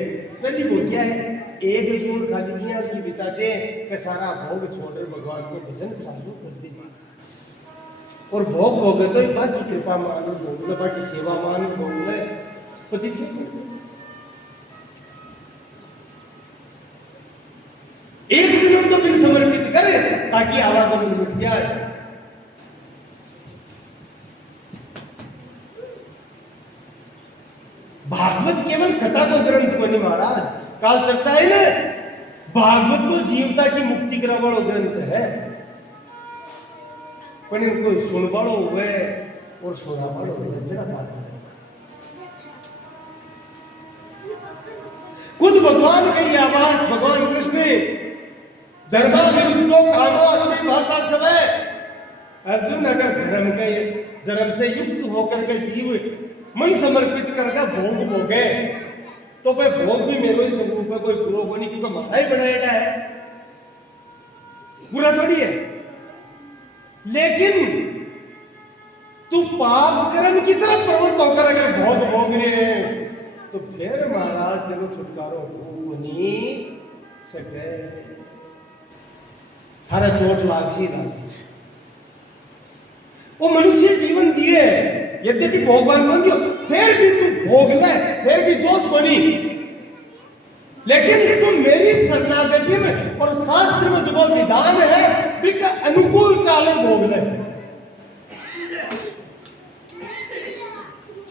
पहली भोग क्या है, एक जून खाली दिया की बिता दे कि सारा भोग छोड़कर भगवान को भजन चालू कर दे महाराज। और भोग भोगे तो बाकी कृपा मानो भोग ले, बाकी सेवा मानो भोग ले, पची एक जन्म तो बिन समर्पित करे ताकि आवागमन रुक जाए। कोनी महाराज। काल चर्चा है ना, भागवत तो जीवता की मुक्ति करा वालो ग्रंथ है, पर इनको सुन वालो हुए और सुना वालो हुए जरा बात है। खुद भगवान की यह आवाज, भगवान कृष्ण धर्मा विरुद्धो कामो अस्मि भरतर समय। अर्जुन अगर धर्म से युक्त होकर के जीव मन समर्पित करके भोग भोगे तो भाई भोग भी मेरे ही स्वरूप है, कोई बुरा को नहीं, क्योंकि हमारा ही बनाया है, बुरा थोड़ी है। लेकिन तू पाप कर्म की तरफ प्रवृत्त होकर अगर भोग भोग रहे हैं तो फिर महाराज तेरे छुटकारो हो नहीं सके, थारा चोट लागसी। वो मनुष्य जीवन दिए, यद्यपि भोगवान बन दियो, फिर भी तू भोग ले, फिर भी दोष बनी। लेकिन तुम मेरी शरणागति में और शास्त्र में जो विधान है बिक अनुकूल चालन भोग ले।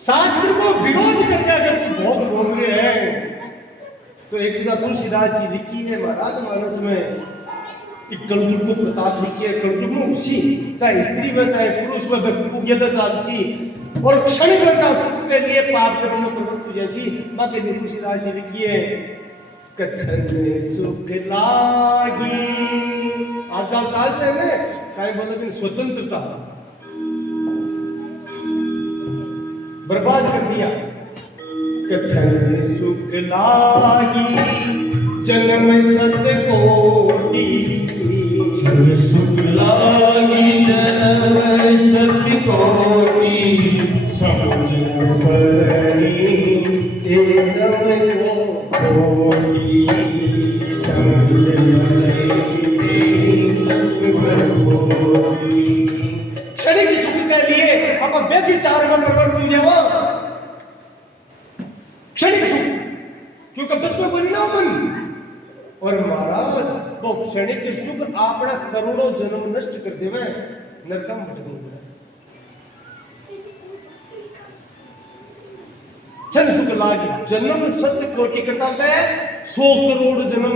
शास्त्र को विरोध करके अगर तुम भोग रहे हैं तो एक जगह तुलसीदास जी लिखी है महाराज मानस में, कलजुग को प्रताप लिखी है। कलजुग में उसी चाहे स्त्री में चाहे पुरुष में और क्षण भर का सुख के लिए पाप कर्म में प्रवृत्ति जैसी बाकी तुलसीदास जी लिखी है, कथन सुख लागी। आजकल चाल रहे में क्या बोले स्वतंत्रता बर्बाद कर दिया। कथन सुख लागी जन्म सत कोटि, सुख लागी जन्म सत कोटि, समझ बरनी ते सब कोटि, समझ बरनी ते सब कोटि। क्षणिक सुख के लिए अपन व्यभिचार में प्रवृत्त हो जाओ, क्षणिक सुख, क्योंकि बस में कोई ना मन। और महाराज वो क्षणिक सुख अपना करोड़ों जन्म नष्ट कर देवे, नरकम भटकू पड़े। क्षण सुख लागी जन्म सत्य कोटि कथा है, 100 करोड़ जन्म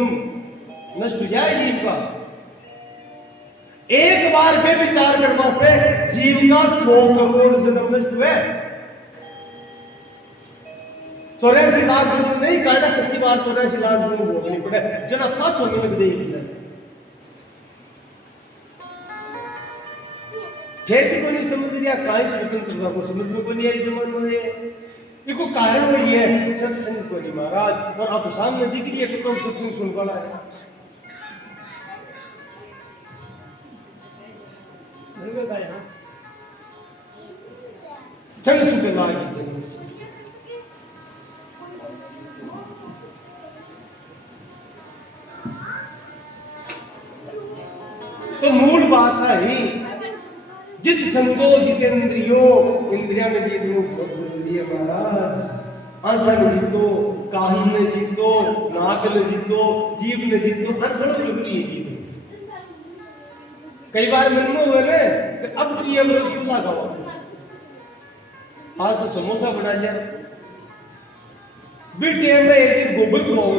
नष्ट हो जाए जीव का। एक बार बेविचार करवा से जीव का 100 करोड़ जन्म नष्ट हुए। 84 लाख जन्म नहीं काटा, कितनी बार 84 लाख जन्म भोगनी पड़े, जना 5 महीने लग देगी। खेती को नहीं समझ रहा, काई स्वतंत्रता को समझ में को नहीं आई जमाने में। इसको कारण वही है सत्संग को नहीं महाराज। और आप सामने दिख रही है कि तुम सत्संग सुन पड़ा है, चंग सुख लागी जन्म से। तो मूल बात है जित संगो जितेंद्रियो, इंद्रिया में जीत वो बहुत जरूरी है महाराज। आंख ने जीतो, कान ने जीतो, नाक ने जीतो, जीभ ने जीतो, बड़ा जरूरी है जीतो। कई बार मन में हुए ना कि अब की अब रसगुल्ला खाओ, आज तो समोसा बना लिया, भी टाइम में एक दिन गोबर खुआओ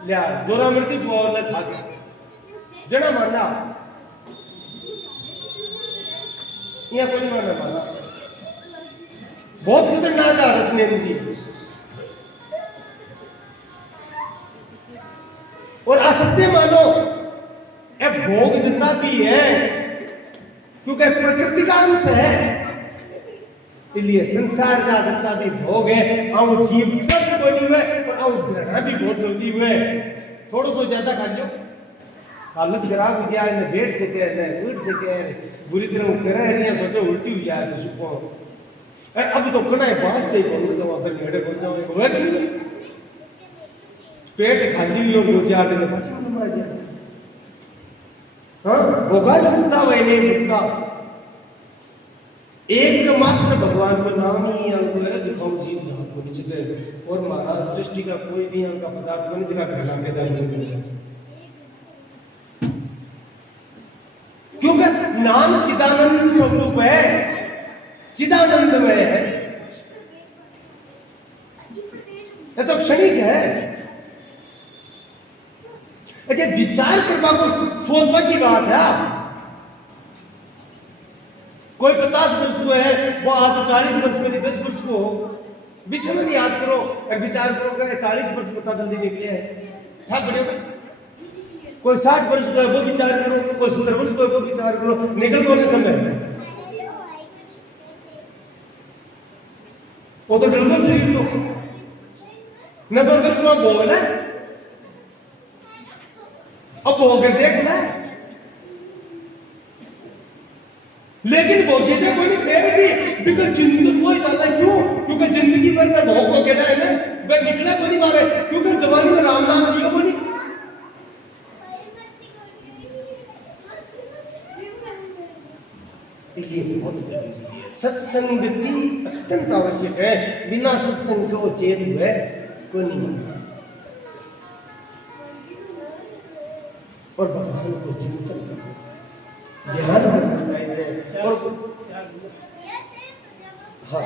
लिया, जोरा मिर्ची खुआओ ले खा के जना माना यहाँ को नहीं माना। बहुत खतरनाक है रसने की। और असत्य मानो ए भोग जितना भी है क्योंकि प्रकृति का अंश है, इसलिए संसार का जितना भी भोग है आउ जीव तक को नहीं हुए और आउ घृणा भी बहुत जल्दी हुए। थोड़ा सा ज्यादा खा लो हालत खराब हो जाए, न बैठ सके न उठ सके, बुरी तरह करे रही है, सोचो उल्टी हो जाए तो सुखो। अरे अब तो कड़ा है बांस दे बोल दो फिर मेरे बोल जाओगे हुआ कि नहीं, पेट खाली हुई और 2-4 दिन में पचा न आ जाए। हाँ भोगा न मुक्ता वह नहीं मुक्ता, एकमात्र भगवान को नाम ही अंग है जो खाऊ जीव धाम को नहीं सके। और महाराज सृष्टि का कोई भी अंग का पदार्थ को नहीं जगह घृणा पैदा नहीं करेगा, क्योंकि नाम चिदानंद स्वरूप है, चिदानंदमय है। ये तो क्षणिक है। अच्छा विचार करवा को सोचवा की बात है। कोई 50 वर्ष को है वो आज 40 वर्ष में नहीं 10 वर्ष को हो, विषय में याद करो और विचार करो कि 40 वर्ष पता जल्दी निकले है क्या बढ़िया। कोई 60 वर्ष को है वो विचार करो, कोई 70 वर्ष को है वो विचार करो, निकल कौन समय वो तो डर गो शरीर तो 90 वर्ष को भोग ना, अब भोग कर देखना। लेकिन भोगी से कोई नहीं फिर भी बिकल चिंतन वो ही चलता क्यों, क्योंकि जिंदगी भर में भोग को कहना है ना वह निकला को नहीं मारे, क्योंकि जवानी में राम नाम लियो को नहीं। ये बहुत जरूरी है, सत्संगति अत्यंत आवश्यक है। बिना सत्संग को चेत हुए कोई नहीं मानता। और भगवान को चिंतन करना चाहिए, ध्यान करना चाहिए। और हाँ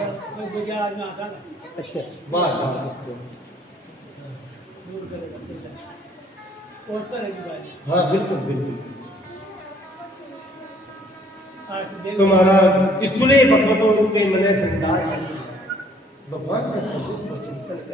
अच्छा बार बार हाँ बिल्कुल बिल्कुल। तुम्हारा स्थूले भगवतो रूपे मने संदार भगवान का स्वरूप को चिंतन